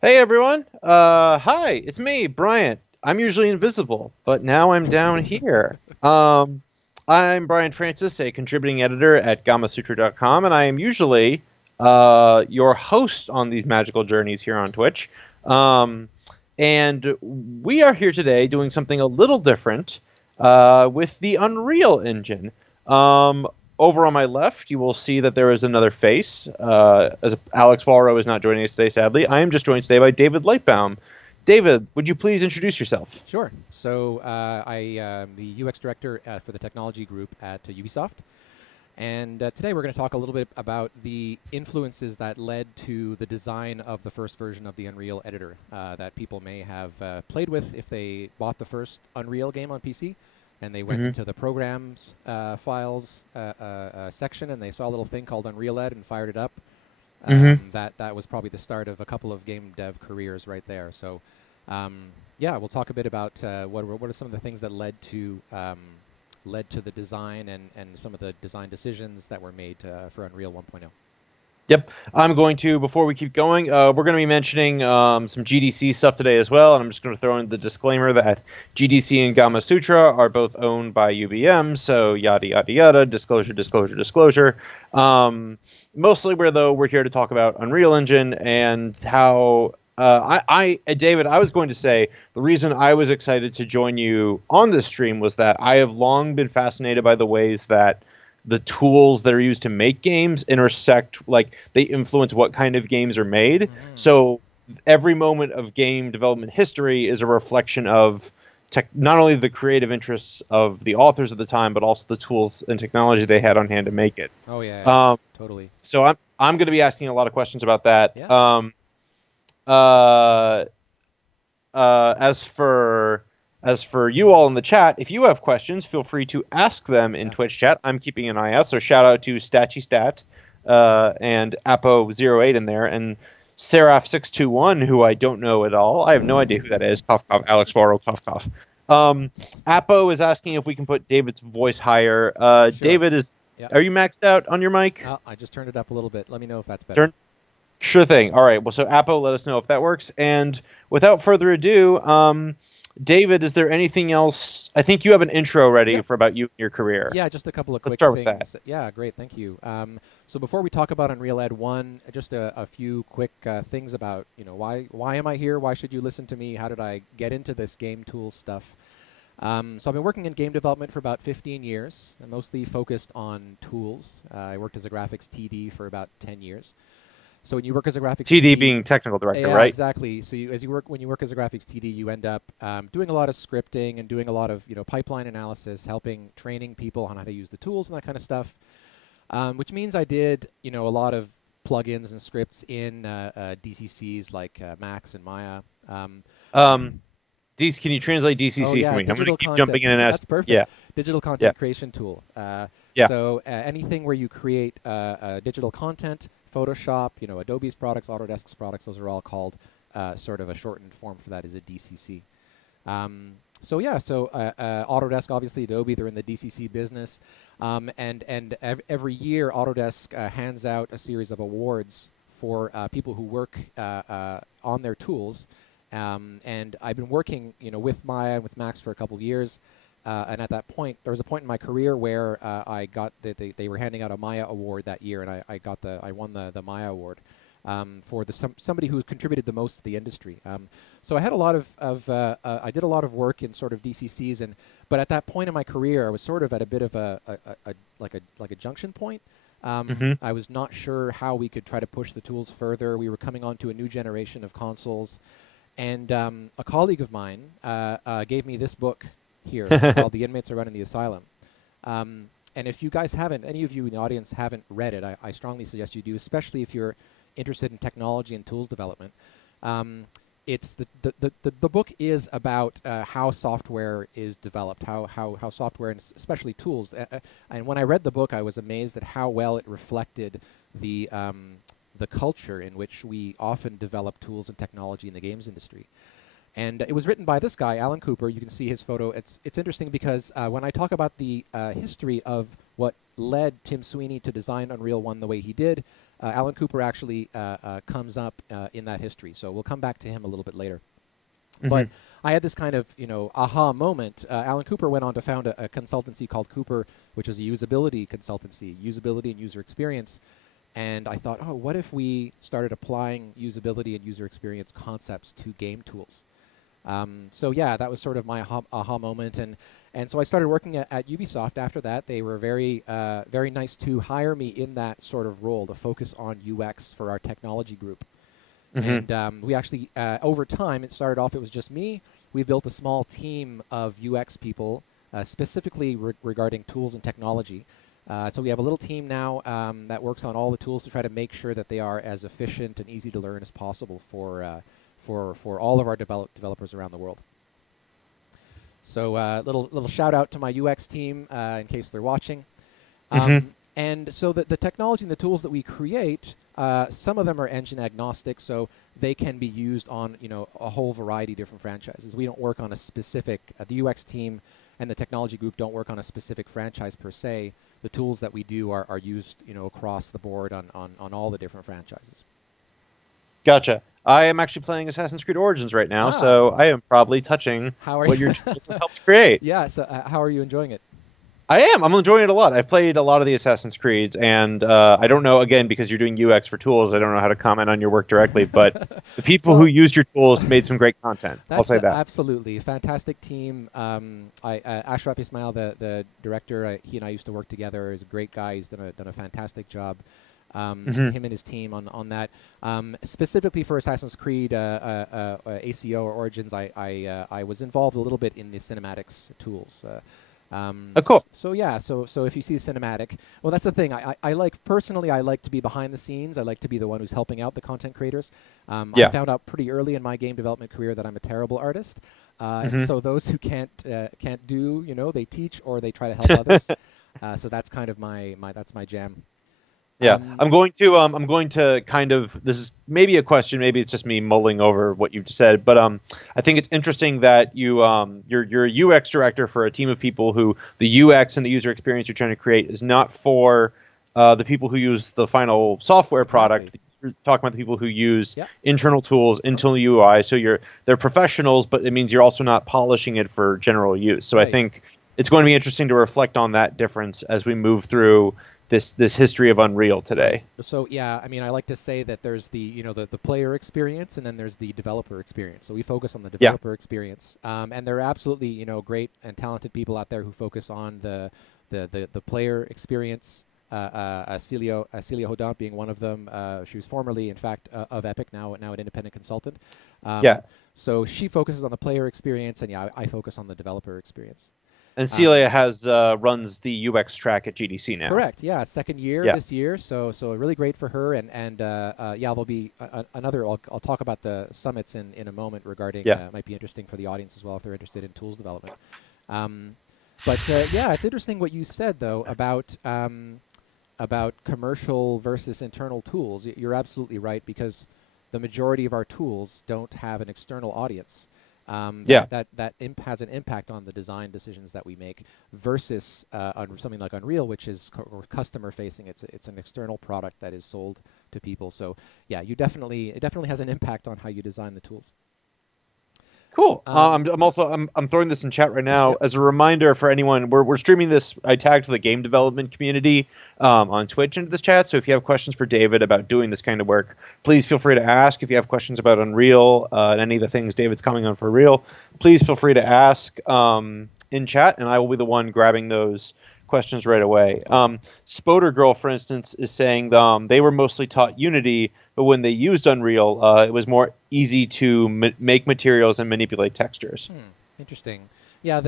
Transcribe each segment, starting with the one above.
Hey everyone! Hi, it's me, Bryant. I'm usually invisible, but now I'm down here. I'm Brian Francis, a contributing editor at Gamasutra.com, and I am usually your host on these magical journeys here on Twitch. Um, and we are here today doing something a little different with the Unreal Engine. Um, Over on my left, you will see that there is another face. As Alex Walrow is not joining us today, sadly, I am just joined today by David Lightbown. David, would you please introduce yourself? Sure. So I am the UX director for the technology group at Ubisoft. And today we're going to talk a little bit about the influences that led to the design of the first version of the Unreal editor that people may have played with if they bought the first Unreal game on PC and they went Hmm. into the programs files section and they saw a little thing called Unreal Ed and fired it up. Hmm. That was probably the start of a couple of game dev careers right there. So yeah, we'll talk a bit about what are some of the things that led to the design and some of the design decisions that were made for Unreal 1.0. Yep, I'm going to. Before we keep going, we're going to be mentioning some GDC stuff today as well, and I'm just going to throw in the disclaimer that GDC and Gamasutra are both owned by UBM, so yada yada yada. Disclosure, disclosure, disclosure. Mostly, we're here to talk about Unreal Engine and how David, I was going to say the reason I was excited to join you on this stream was that I have long been fascinated by the ways that the tools that are used to make games intersect, like they influence what kind of games are made. Mm-hmm. So every moment of game development history is a reflection of not only the creative interests of the authors at the time, but also the tools and technology they had on hand to make it. Oh yeah, Um, totally. so I'm going to be asking a lot of questions about that. Yeah, Uh, as for you all in the chat, if you have questions, feel free to ask them in yeah. Twitch chat. I'm keeping an eye out. So shout out to StatchyStat and Apo08 in there, and Seraph621, who I don't know at all. I have no idea who that is. Cough cough. Alex Barrow. Cough cough. Apo is asking if we can put David's voice higher. Sure. David is. Yeah. Are you maxed out on your mic? I just turned it up a little bit. Let me know if that's better. Turn. Sure thing. All right. Well, so Apo, let us know if that works. And without further ado, David, is there anything else? I think you have an intro ready Yeah. for about you and your career. Yeah, just a couple of Let's quick start with that. things. Yeah, great, thank you. So before we talk about Unreal Ed 1, just a few quick things about, why am I here? Why should you listen to me? How did I get into this game tools stuff? So I've been working in game development for about 15 years, and mostly focused on tools. I worked as a graphics TD for about 10 years. So when you work as a graphics TD TD, being technical director, yeah, right? exactly. So when you work as a graphics TD, you end up doing a lot of scripting and doing a lot of pipeline analysis, helping training people on how to use the tools and that kind of stuff. Which means I did a lot of plugins and scripts in DCCs like Max and Maya. Um, can you translate Oh DCC for yeah, me? I'm going to digital keep content. jumping in and That's ask. perfect. Yeah, Digital yeah, content creation tool. yeah. Anything where you create digital content, Photoshop, Adobe's products, Autodesk's products, those are all called sort of a shortened form for that is a DCC. Autodesk, obviously Adobe, they're in the DCC business, every year Autodesk hands out a series of awards for people who work on their tools. And I've been working, with Maya and with Max for a couple of years. And at that point, there was a point in my career where I got they were handing out a Maya award that year, and I won the Maya award for somebody who contributed the most to the industry. So I had a lot I did a lot of work in sort of DCCs, but at that point in my career, I was sort of at a bit of like a junction point. Hmm. I was not sure how we could try to push the tools further. We were coming on to a new generation of consoles. And a colleague of mine gave me this book here called The Inmates Are Running the Asylum. And if you guys haven't, any of you in the audience haven't read it, I strongly suggest you do, especially if you're interested in technology and tools development. It's the book is about how software is developed, how software and especially tools. And when I read the book, I was amazed at how well it reflected the culture in which we often develop tools and technology in the games industry. And it was written by this guy, Alan Cooper. You can see his photo. It's interesting because when I talk about the history of what led Tim Sweeney to design Unreal 1 the way he did, Alan Cooper actually comes up in that history, so we'll come back to him a little bit later. But I had this kind of, aha moment. Alan Cooper went on to found a consultancy called Cooper, which is a usability consultancy, usability and user experience. And I thought, oh, what if we started applying usability and user experience concepts to game tools? So yeah, that was sort of my aha moment. And so I started working at Ubisoft after that. They were very nice to hire me in that sort of role to focus on UX for our technology group. And we actually, over time, it started off, it was just me. We built a small team of UX people, specifically regarding tools and technology. So we have a little team now that works on all the tools to try to make sure that they are as efficient and easy to learn as possible for all of our developers around the world. So little shout out to my UX team in case they're watching. And so the technology and the tools that we create, some of them are engine agnostic, so they can be used on a whole variety of different franchises. We don't work on a specific, the UX team and the technology group don't work on a specific franchise per se. The tools that we do are used across the board on all the different franchises. Gotcha. I am actually playing Assassin's Creed Origins right now, so I am probably touching what your tools helped create. Yeah, so how are you enjoying it? I am. I'm enjoying it a lot. I've played a lot of the Assassin's Creeds, and I don't know, again, because you're doing UX for tools, I don't know how to comment on your work directly, but the people who used your tools made some great content. I'll say that. Absolutely. Fantastic team. Ashraf Ismail, the director, he and I used to work together. He's a great guy. He's done a fantastic job. Him and his team on that. Specifically for Assassin's Creed ACO or Origins, I was involved a little bit in the cinematics tools. Cool. So if you see a cinematic, well, that's the thing. I like personally. I like to be behind the scenes. I like to be the one who's helping out the content creators. I found out pretty early in my game development career that I'm a terrible artist. And so those who can't do, they teach or they try to help others. So that's kind of that's my jam. Yeah, I'm going to kind of, this is maybe a question, maybe it's just me mulling over what you've said, but I think it's interesting that you're a UX director for a team of people who the UX and the user experience you're trying to create is not for the people who use the final software product. You're talking about the people who use internal tools, internal UI. So they're professionals, but it means you're also not polishing it for general use. So I think it's going to be interesting to reflect on that difference as we move through this history of Unreal today. So yeah, I mean, I like to say that there's the the player experience and then there's the developer experience. So we focus on the developer experience, and there are absolutely great and talented people out there who focus on the player experience. Celia Hodant being one of them. She was formerly, in fact, of Epic, now an independent consultant. So she focuses on the player experience, and I focus on the developer experience. And Celia runs the UX track at GDC now. Correct. Yeah, second year this year. So really great for her. And there'll be another. I'll talk about the summits in a moment regarding. Might be interesting for the audience as well if they're interested in tools development. But it's interesting what you said though about commercial versus internal tools. You're absolutely right, because the majority of our tools don't have an external audience. That has an impact on the design decisions that we make versus on something like Unreal, which is customer facing. It's an external product that is sold to people. So yeah, it definitely has an impact on how you design the tools. Cool. I'm throwing this in chat right now as a reminder for anyone. We're streaming this. I tagged the game development community on Twitch into this chat. So if you have questions for David about doing this kind of work, please feel free to ask. If you have questions about Unreal and any of the things David's coming on for Real, please feel free to ask in chat, and I will be the one grabbing those questions right away. Spoder Girl, for instance, is saying they were mostly taught Unity, but when they used Unreal, it was more easy to make materials and manipulate textures. Interesting. Yeah,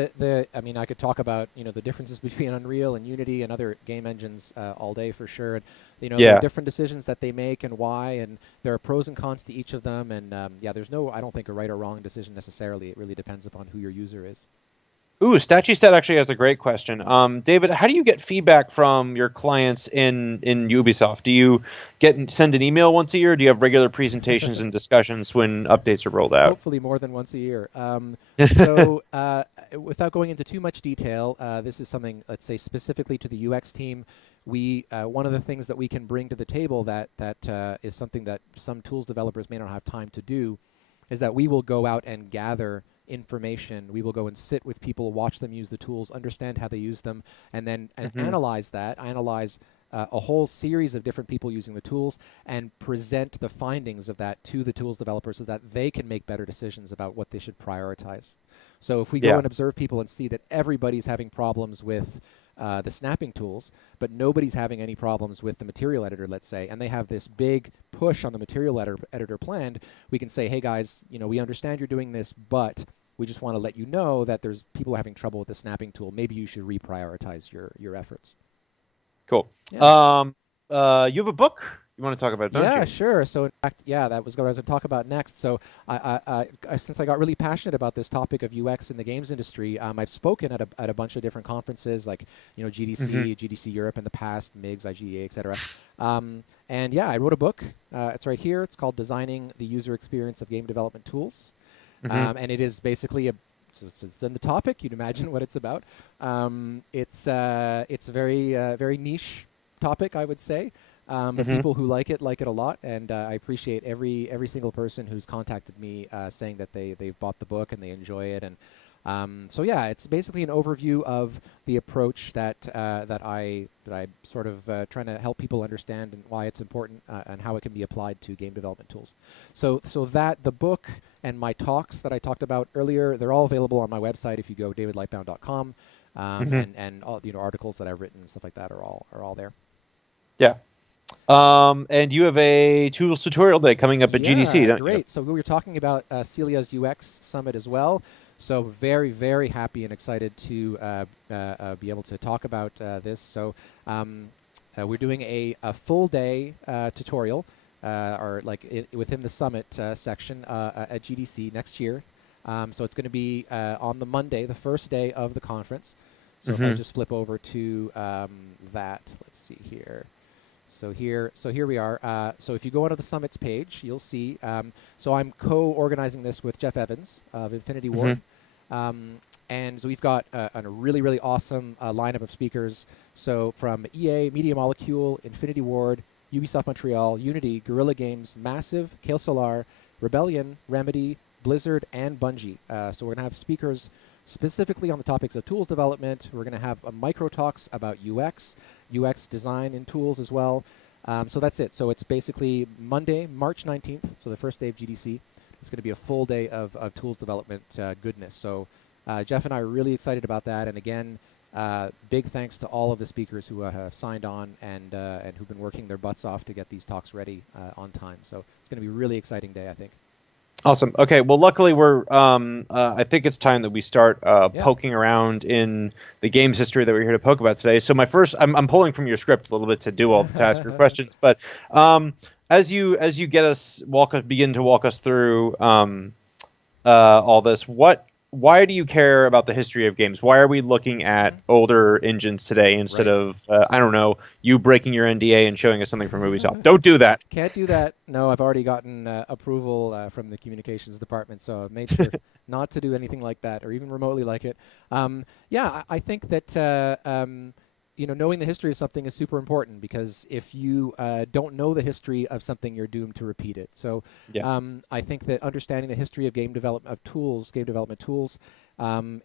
I mean, I could talk about the differences between Unreal and Unity and other game engines all day for sure. And there are different decisions that they make and why, and there are pros and cons to each of them. And there's no, I don't think, a right or wrong decision necessarily. It really depends upon who your user is. Ooh, StatGstat actually has a great question. David, how do you get feedback from your clients in Ubisoft? Do you send an email once a year? Or do you have regular presentations and discussions when updates are rolled out? Hopefully more than once a year. So without going into too much detail, this is something, let's say, specifically to the UX team. we one of the things that we can bring to the table that is something that some tools developers may not have time to do is that we will go out and gather information. We will go and sit with people, watch them use the tools, understand how they use them, and then analyze a whole series of different people using the tools and present the findings of that to the tools developers so that they can make better decisions about what they should prioritize. So if we go and observe people and see that everybody's having problems with the snapping tools, but nobody's having any problems with the material editor, let's say, and they have this big push on the material editor planned, we can say, hey guys, we understand you're doing this, but we just want to let you know that there's people having trouble with the snapping tool. Maybe you should reprioritize your efforts. Cool. Yeah. You have a book you want to talk about, don't you? Yeah, sure. So in fact, that was what I was going to talk about next. So since I got really passionate about this topic of UX in the games industry, I've spoken at a bunch of different conferences like GDC, GDC Europe in the past, MIGS, IGA, etc. And I wrote a book. It's right here. It's called Designing the User Experience of Game Development Tools, and it is basically so it's in the topic. You'd imagine what it's about. It's a very niche topic, I would say. People who like it a lot, and I appreciate every single person who's contacted me saying that they've bought the book and they enjoy it. And it's basically an overview of the approach that I sort of trying to help people understand and why it's important and how it can be applied to game development tools. So that the book and my talks that I talked about earlier, they're all available on my website if you go davidlightbound.com, and all articles that I've written and stuff like that are all there. Yeah. And you have a tools tutorial day coming up at GDC, don't you? Great. So we were talking about Celia's UX Summit as well. So very, very happy and excited to be able to talk about this. So we're doing a full day tutorial, within the summit section at GDC next year. So it's going to be on the Monday, the first day of the conference. So if I just flip over to that, let's see here. So here we are. So if you go onto the Summits page, you'll see. So I'm co-organizing this with Jeff Evans of Infinity Ward. And so we've got a really, really awesome lineup of speakers. So from EA, Media Molecule, Infinity Ward, Ubisoft Montreal, Unity, Guerrilla Games, Massive, Kale Solar, Rebellion, Remedy, Blizzard, and Bungie. So we're going to have speakers specifically on the topics of tools development. We're going to have a micro talks about UX design in tools as well. So that's it. So it's basically Monday, March 19th, so the first day of GDC. It's going to be a full day of tools development goodness. So Jeff and I are really excited about that. And again, big thanks to all of the speakers who have signed on and who've been working their butts off to get these talks ready on time. So it's going to be a really exciting day, I think. Awesome. Okay. Well, luckily we're. I think it's time that we start poking around in the games history that we're here to poke about today. So I'm pulling from your script a little bit to ask your questions, but as you begin to walk us through all this, why do you care about the history of games? Why are we looking at older engines today instead of, you breaking your NDA and showing us something from Ubisoft? Don't do that. Can't do that. No, I've already gotten approval from the communications department, so I've made sure not to do anything like that or even remotely like it. I think that knowing the history of something is super important, because if you don't know the history of something, you're doomed to repeat it. So I think that understanding the history of game development tools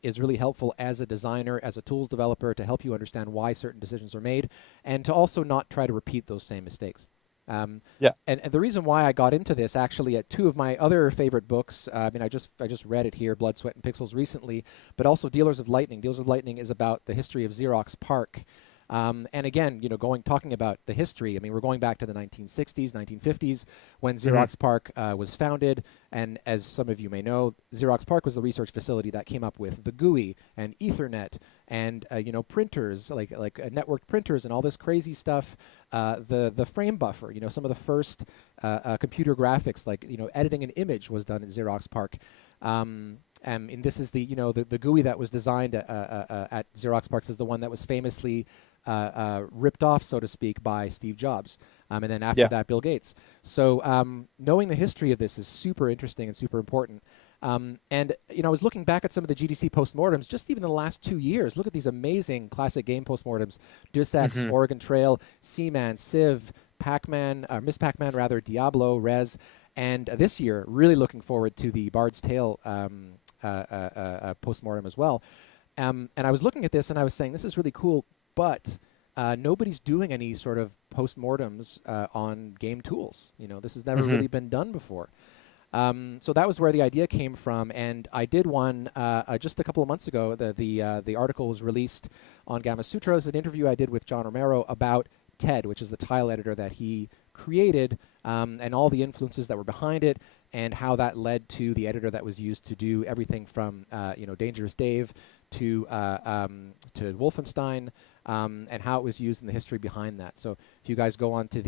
is really helpful as a designer, as a tools developer, to help you understand why certain decisions are made, and to also not try to repeat those same mistakes. And the reason why I got into this, actually, at two of my other favorite books, I just read it here, Blood, Sweat, and Pixels recently, but also Dealers of Lightning. Dealers of Lightning is about the history of Xerox PARC. And again, talking about the history, we're going back to the 1960s, 1950s, when Xerox PARC was founded. And as some of you may know, Xerox PARC was the research facility that came up with the GUI and Ethernet and printers, like networked printers and all this crazy stuff. The frame buffer, some of the first computer graphics, like editing an image, was done at Xerox PARC. And this is the GUI that was designed at Xerox PARC is the one that was famously ripped off, so to speak, by Steve Jobs, and then after that, Bill Gates. So knowing the history of this is super interesting and super important. And I was looking back at some of the GDC postmortems, just even the last 2 years. Look at these amazing classic game postmortems: Deus Ex, Hmm. Oregon Trail, Seaman, Civ, Pac-Man, Miss Pac-Man rather, Diablo, Rez, and this year, really looking forward to the Bard's Tale postmortem as well. And I was looking at this and I was saying, this is really cool, but nobody's doing any sort of postmortems on game tools. This has never Hmm. really been done before. So that was where the idea came from, and I did one just a couple of months ago. The article was released on Gamasutra as an interview I did with John Romero about TED, which is the tile editor that he created, and all the influences that were behind it, and how that led to the editor that was used to do everything from Dangerous Dave to Wolfenstein, and how it was used in the history behind that. So if you guys go on to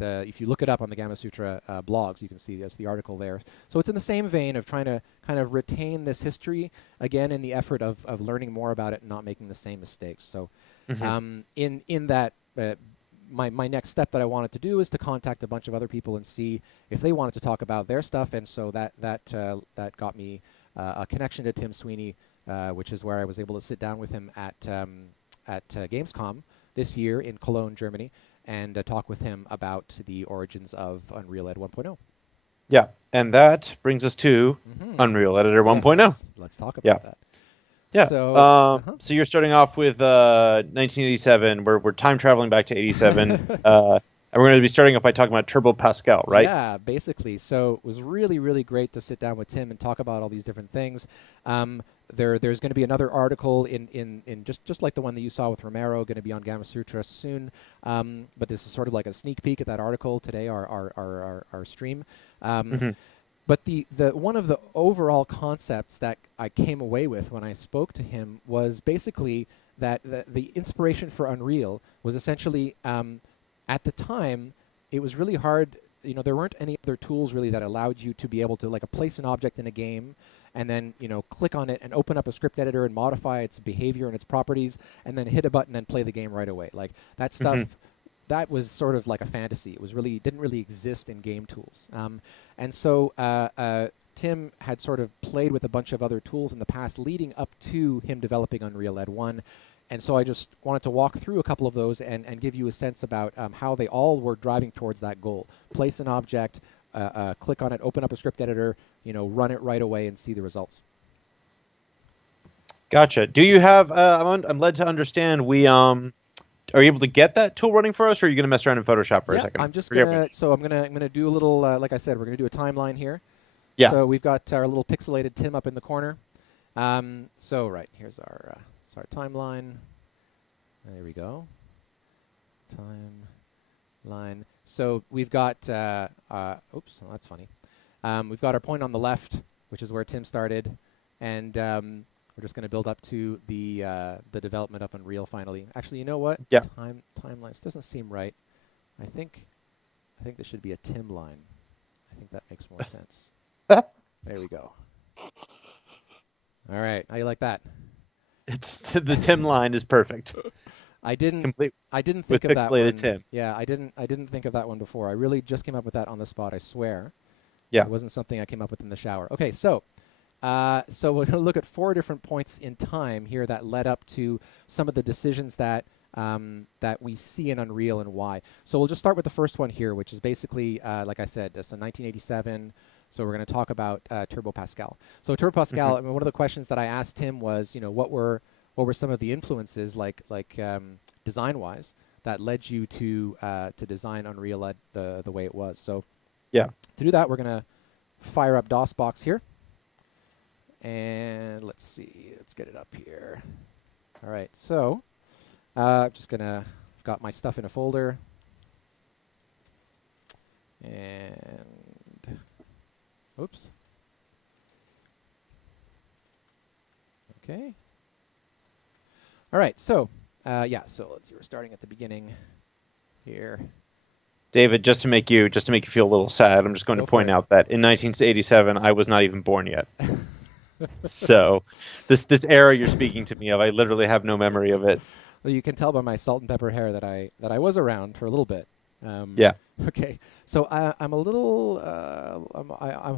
if you look it up on the Gamasutra blogs, you can see that's the article there. So it's in the same vein of trying to kind of retain this history, again, in the effort of learning more about it and not making the same mistakes. So Hmm. in that, my next step that I wanted to do is to contact a bunch of other people and see if they wanted to talk about their stuff. And so that got me a connection to Tim Sweeney, which is where I was able to sit down with him at Gamescom this year in Cologne, Germany, and talk with him about the origins of Unreal Ed 1.0. Yeah, and that brings us to Mm-hmm. Unreal Editor 1.0. Yes, let's talk Yeah, about that. yeah. So, So you're starting off with 1987. We're time traveling back to 87, and we're going to be starting off by talking about Turbo Pascal, right? yeah, basically. So it was really, really great to sit down with Tim and talk about all these different things. There's going to be another article in just like the one that you saw with Romero, going to be on Gamasutra soon. But this is sort of like a sneak peek at that article today, our stream. Um, Hmm. but the one of the overall concepts that I came away with when I spoke to him was basically that the inspiration for Unreal was essentially, at the time, it was really hard. There weren't any other tools really that allowed you to be able to place an object in a game and then click on it and open up a script editor and modify its behavior and its properties and then hit a button and play the game right away. Like that stuff, Hmm. that was sort of like a fantasy. It was really didn't really exist in game tools. And so Tim had sort of played with a bunch of other tools in the past leading up to him developing Unreal Ed 1. And so I just wanted to walk through a couple of those and give you a sense about how they all were driving towards that goal. Place an object, click on it, open up a script editor, run it right away and see the results. Gotcha. Do you have? I'm led to understand are you able to get that tool running for us, or are you going to mess around in Photoshop for a Yeah, second? I'm just Forget gonna. me. So I'm gonna do a little. Like I said, we're gonna do a timeline here. Yeah. So we've got our little pixelated Tim up in the corner. So right here's our timeline. There we go. Timeline. So we've got. Oops, well, that's funny. We've got our point on the left, which is where Tim started, and we're just going to build up to the development of Unreal finally. Actually, you know what? Yeah. Timelines doesn't seem right. I think this should be a Tim line. I think that makes more sense. There we go. All right, how you like that? It's the Tim line is perfect. I didn't Complete think with of that pixelated one. Tim. Yeah, I didn't think of that one before. I really just came up with that on the spot. I swear. Yeah. It wasn't something I came up with in the shower. Okay, so we're going to look at 4 different points in time here that led up to some of the decisions that we see in Unreal and why. So we'll just start with the first one here, which is basically, like I said, so 1987. So we're going to talk about Turbo Pascal. So Turbo Pascal, I mean, one of the questions that I asked him was, what were some of the influences, like design-wise, that led you to design Unreal Ed the way it was. So Yeah. to do that, we're going to fire up DOSBox here. And let's see. Let's get it up here. All right. So I'm just going to got my stuff in a folder. And oops. Okay. All right. So yeah. So you're starting at the beginning here. David, just to make you feel a little sad, I'm just going Go to for point it. out that in 1987 I was not even born yet. So this era you're speaking to me of, I literally have no memory of it. Well, you can tell by my salt and pepper hair that I was around for a little bit. Yeah. Okay, so I'm a little. I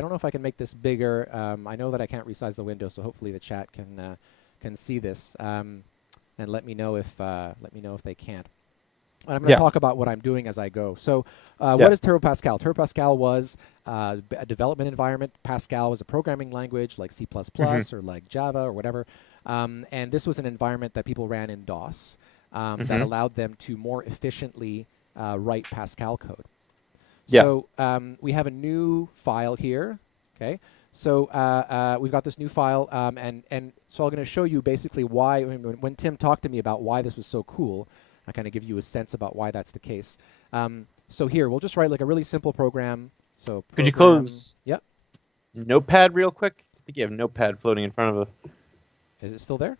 don't know if I can make this bigger. I know that I can't resize the window, so hopefully the chat can see this, and let me know if they can't. And I'm going to Yeah. talk about what I'm doing as I go. So, Yeah. what is Turbo Pascal? Turbo Pascal was a development environment. Pascal was a programming language like C++ Hmm. or like Java or whatever. And this was an environment that people ran in DOS that Hmm. allowed them to more efficiently write Pascal code. Yeah. So we have a new file here. Okay. So we've got this new file, and so I'm going to show you basically why. When Tim talked to me about why this was so cool, I kind of give you a sense about why that's the case. So here, we'll just write like a really simple program. So Could you program, close yep. Notepad real quick? I think you have Notepad floating in front of the. Is it still there?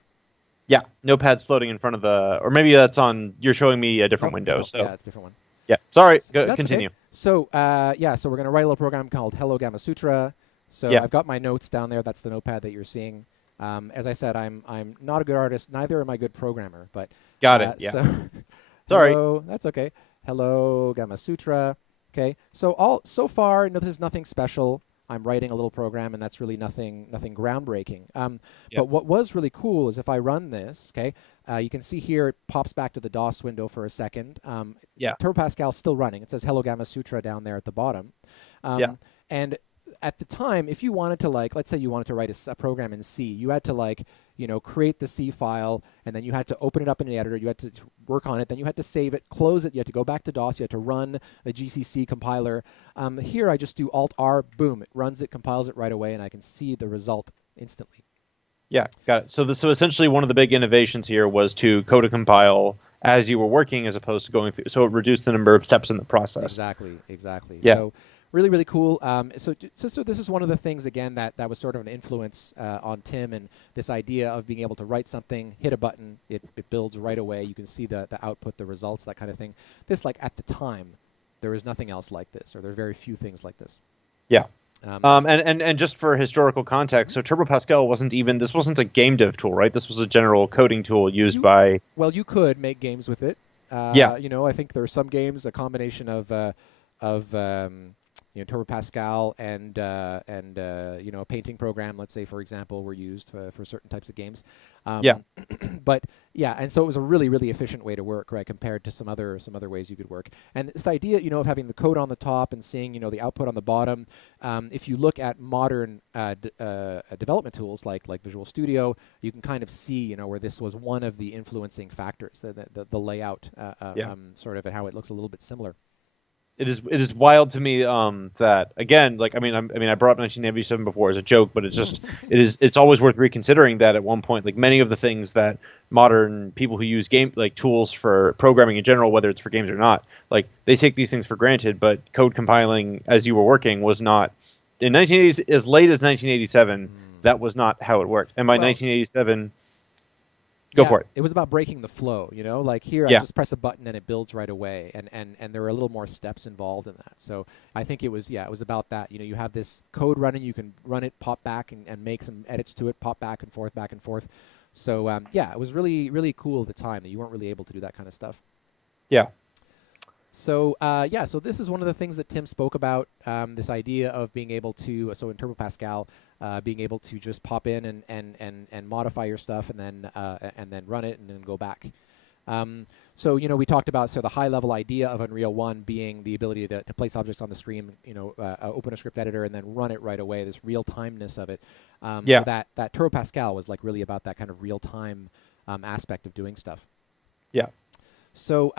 Yeah, Notepad's floating in front of the, or maybe that's on. You're showing me a different Nope, window. nope. Yeah, So it's a different one. yeah, sorry. That's okay. Continue. So yeah, so we're going to write a little program called Hello Gamasutra. So Yeah, I've got my notes down there. That's the notepad that you're seeing. As I said, I'm not a good artist. Neither am I a good programmer. But got it. Yeah, so sorry. hello. That's okay. Hello Gamasutra. Okay. So far, no, this is nothing special. I'm writing a little program, and that's really nothing groundbreaking. Yeah, But what was really cool is if I run this, okay, you can see here it pops back to the DOS window for a second. yeah, Turbo Pascal's still running. It says Hello Gamasutra down there at the bottom. yeah, And at the time, if you wanted to, like, let's say you wanted to write a program in C, you had to, like, create the C file, and then you had to open it up in the editor. You had to work on it. Then you had to save it, close it. You had to go back to DOS. You had to run a GCC compiler. Here, I just do Alt-R, boom. It runs it, compiles it right away, and I can see the result instantly. yeah. Got it. So essentially one of the big innovations here was to code and compile as you were working, as opposed to going through. So it reduced the number of steps in the process. Exactly. Yeah, So really cool. So this is one of the things again that was sort of an influence on Tim, and this idea of being able to write something, hit a button, it builds right away. You can see the output, the results, that kind of thing. This, like, at the time, there was nothing else like this, or there are very few things like this. yeah. Um, And just for historical context, so Turbo Pascal this wasn't a game dev tool, right? This was a general coding tool used you by. Well, you could make games with it. Yeah, I think there are some games, a combination of Turbo Pascal and a painting program, let's say, for example, were used for certain types of games. yeah, But yeah, and so it was a really efficient way to work, right, compared to some other ways you could work. And this idea, of having the code on the top and seeing, the output on the bottom. If you look at modern development tools like Visual Studio, you can kind of see, where this was one of the influencing factors, the layout, yeah. sort of, and how it looks a little bit similar. It is wild to me that again, like I brought up 1987 before as a joke, but it's always worth reconsidering that at one point, like many of the things that modern people who use game like tools for programming in general, whether it's for games or not, like they take these things for granted. But code compiling as you were working was not in 1980s, as late as 1987. That was not how it worked. And by 1987, go for it. It was about breaking the flow, like here I Yeah, just press a button and it builds right away, and there were a little more steps involved in that. So I think it was about that. You have this code running, you can run it, pop back and make some edits to it, pop back and forth. So it was really cool at the time that you weren't really able to do that kind of stuff. yeah, So so this is one of the things that Tim spoke about, this idea of being able to, so in Turbo Pascal, being able to just pop in and modify your stuff and then run it and then go back. So we talked about the high level idea of Unreal 1 being the ability to place objects on the screen, open a script editor and then run it right away. This real timeness of it. yeah, So that Turbo Pascal was like really about that kind of real time aspect of doing stuff. yeah, So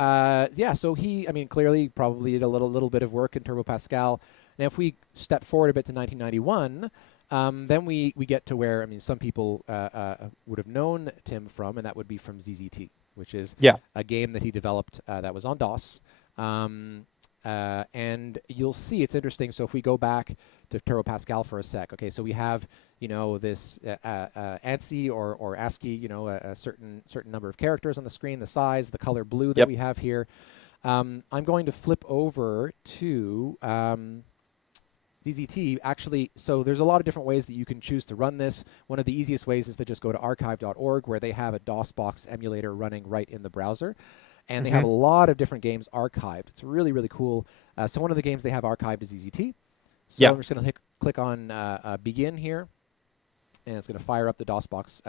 so he, clearly probably did a little bit of work in Turbo Pascal. And if we step forward a bit to 1991, then we get to where some people would have known Tim from, and that would be from ZZT, which is yeah, a game that he developed that was on DOS. And you'll see it's interesting. So if we go back to Turbo Pascal for a sec, okay, so we have this ANSI or ASCII, a certain number of characters on the screen, the size, the color blue that we have here. I'm going to flip over to ZZT. Actually, so there's a lot of different ways that you can choose to run this. One of the easiest ways is to just go to archive.org, where they have a DOSBox emulator running right in the browser. And they have a lot of different games archived. It's really, really cool. So one of the games they have archived is EZT. So Yeah. I'm just going to click on Begin here, and it's going to fire up the DOSBox.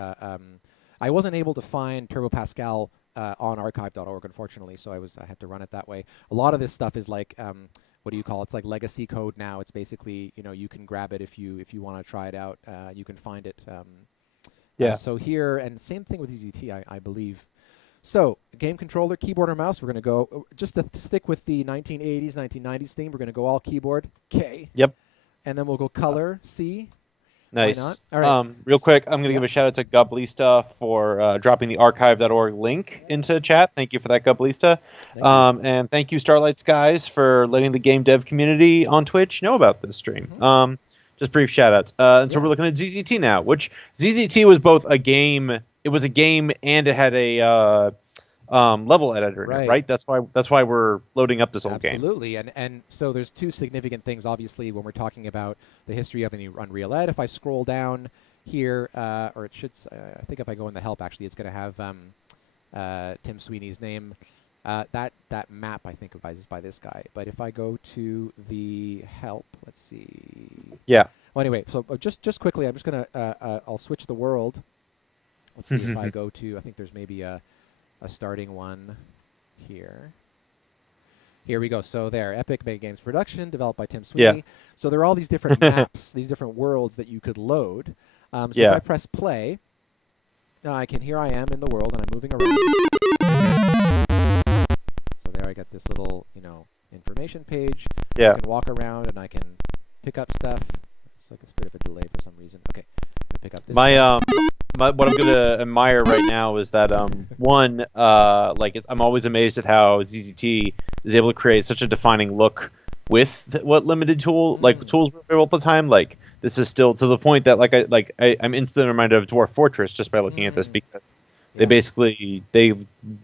I wasn't able to find Turbo Pascal on archive.org, unfortunately, so I had to run it that way. A lot of this stuff is like, what do you call it? It's like legacy code now. It's basically, you can grab it if you want to try it out. You can find it. So here, and same thing with EZT, I believe. So, game controller, keyboard or mouse. We're going to go, just to stick with the 1980s, 1990s theme, we're going to go all keyboard, K. Yep. And then we'll go color, C. Nice. Why not? All right. Real quick, I'm going to give a shout out to Gublista for dropping the archive.org link into chat. Thank you for that, Gublista. And thank you, Starlight Skies, for letting the game dev community on Twitch know about this stream. Just brief shout outs. And so we're looking at ZZT now, which ZZT was both a game. It was a game and it had a level editor in it, right? That's why we're loading up this old game. Absolutely, and so there's two significant things, obviously, when we're talking about the history of the Unreal Ed. If I scroll down here, or it should, I think if I go in the help, actually, it's going to have Tim Sweeney's name. That map, I think, is by this guy. But if I go to the help, let's see. Yeah. Well, anyway, so just quickly, I'm just going to, I'll switch the world. Let's see if I go to, I think there's maybe a starting one here. Here we go. So there, Epic Mega Games Production, developed by Tim Sweeney. Yeah. So there are all these different maps, these different worlds that you could load. So if I press play, here I am in the world, and I'm moving around. So there I got this little, information page. Yeah. I can walk around, and I can pick up stuff. It's like a bit of a delay for some reason. Okay. I'm gonna pick up this. What I'm gonna admire right now is that I'm always amazed at how ZZT is able to create such a defining look with what limited tools were available at the time. Like, this is still to the point that I'm instantly reminded of Dwarf Fortress just by looking at this, because they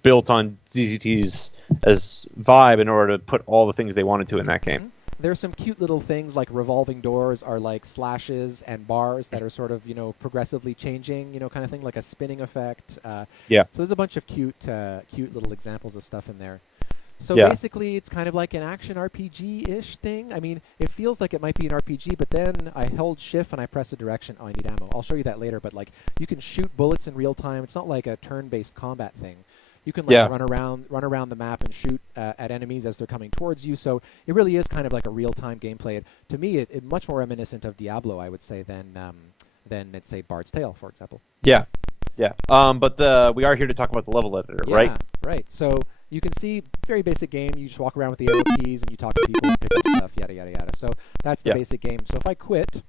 built on ZZT's as vibe in order to put all the things they wanted to in that game. There's some cute little things like revolving doors are like slashes and bars that are sort of, progressively changing, kind of thing, like a spinning effect. So there's a bunch of cute little examples of stuff in there. So basically, it's kind of like an action RPG-ish thing. I mean, it feels like it might be an RPG, but then I hold shift and I press a direction. Oh, I need ammo. I'll show you that later, but you can shoot bullets in real time. It's not like a turn-based combat thing. You can run around the map and shoot at enemies as they're coming towards you. So it really is kind of like a real-time gameplay. To me, it much more reminiscent of Diablo, I would say, than let's say Bard's Tale, for example. Yeah. But we are here to talk about the level editor, right? Right. So you can see, very basic game. You just walk around with the arrow keys and you talk to people and pick up stuff, yada, yada, yada. So that's the basic game. So if I quit...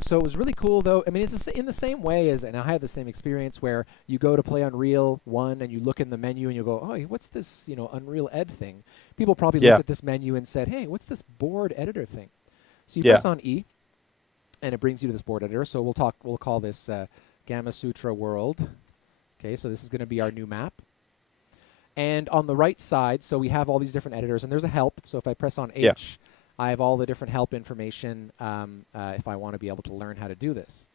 so it was really cool, though. I mean, it's in the same way as, and I had the same experience where you go to play Unreal 1 and you look in the menu and you go, oh, what's this, Unreal Ed thing? People probably looked at this menu and said, hey, what's this board editor thing? So you press on E, and it brings you to this board editor. So we'll call this Gamasutra World. Okay, so this is going to be our new map. And on the right side, so we have all these different editors, and there's a help. So if I press on H, I have all the different help information if I want to be able to learn how to do this.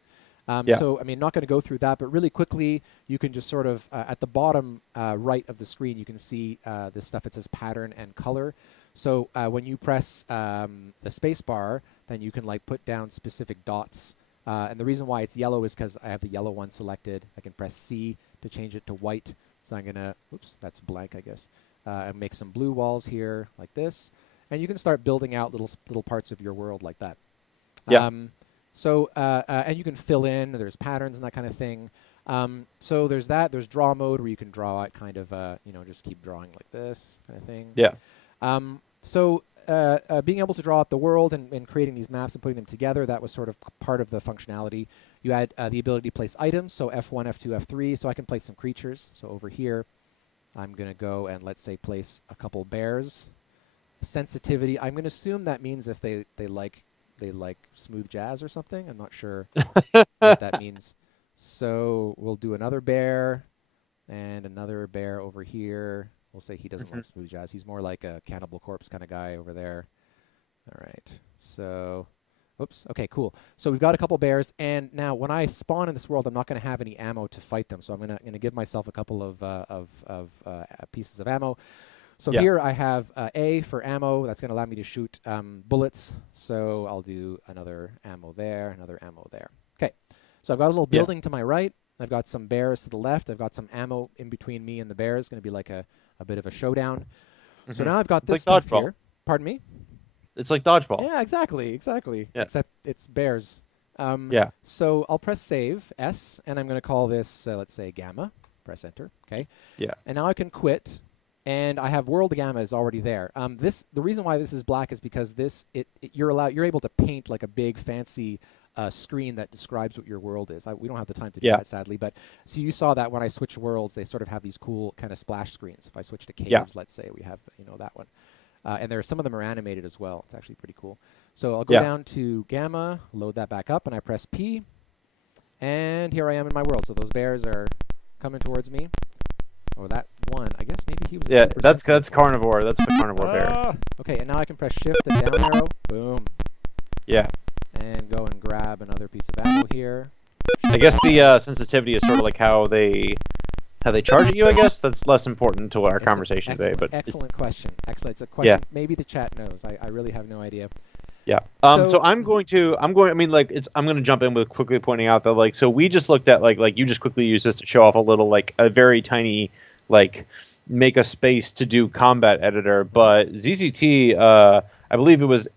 So, I mean, not going to go through that, but really quickly, you can just sort of, at the bottom right of the screen, you can see this stuff. It says pattern and color. So when you press the space bar, then you can put down specific dots. And the reason why it's yellow is because I have the yellow one selected. I can press C to change it to white. So I'm going to, oops, that's blank, I guess. And make some blue walls here like this. And you can start building out little parts of your world like that. And you can fill in. There's patterns and that kind of thing. So there's that. There's draw mode where you can draw it kind of, just keep drawing like this kind of thing. Yeah. Being able to draw out the world and creating these maps and putting them together, that was sort of part of the functionality. You had the ability to place items, so F1, F2, F3, so I can place some creatures. So over here, I'm going to go and, let's say, place a couple bears. Sensitivity, I'm going to assume that means if they like smooth jazz or something. I'm not sure what that means. So we'll do another bear and another bear over here. We'll say he doesn't like smooth jazz. He's more like a Cannibal Corpse kind of guy over there. All right. So Oops. Okay, cool. So we've got a couple bears, and now when I spawn in this world, I'm not going to have any ammo to fight them. So I'm gonna give myself a couple of pieces of ammo. So Yeah. here I have A for ammo. That's going to allow me to shoot bullets. So I'll do another ammo there, another ammo there. Okay. So I've got a little Yeah. building to my right. I've got some bears to the left. I've got some ammo in between me and the bears. It's going to be like a bit of a showdown. So now I've got It's this like stuff dodgeball. here. Pardon me? It's like dodgeball. Yeah, exactly. Yeah. Except it's bears. Yeah. So I'll press save, S, and I'm going to call this, let's say, Gamma. Press enter. Okay. Yeah. And now I can quit, and I have World Gamma is already there. The reason why this is black is because you're able to paint like a big fancy screen that describes what your world is. We don't have the time to do Yeah. that, sadly, but so you saw that when I switch worlds, they sort of have these cool kind of splash screens. If I switch to caves, Yeah. let's say, we have that one. And some of them are animated as well. It's actually pretty cool. So I'll go Yeah. down to Gamma, load that back up, and I press P. And here I am in my world. So those bears are coming towards me. Oh, that one. I guess maybe he was. Yeah. super That's sensitive. carnivore. That's the carnivore bear. Okay, and now I can press Shift and down arrow. Boom. Yeah. And go and grab another piece of ammo here. I guess the sensitivity is sort of like how they charge at you. I guess that's less important to our conversation today. But excellent question. Excellent. It's a question. Yeah. Maybe the chat knows. I really have no idea. yeah. So- So I'm going. I mean, like, I'm going to jump in with quickly pointing out that, like, so we just looked at like you just quickly used this to show off a little, like, a very tiny, like, make a space to do combat editor. But ZZT, I believe it was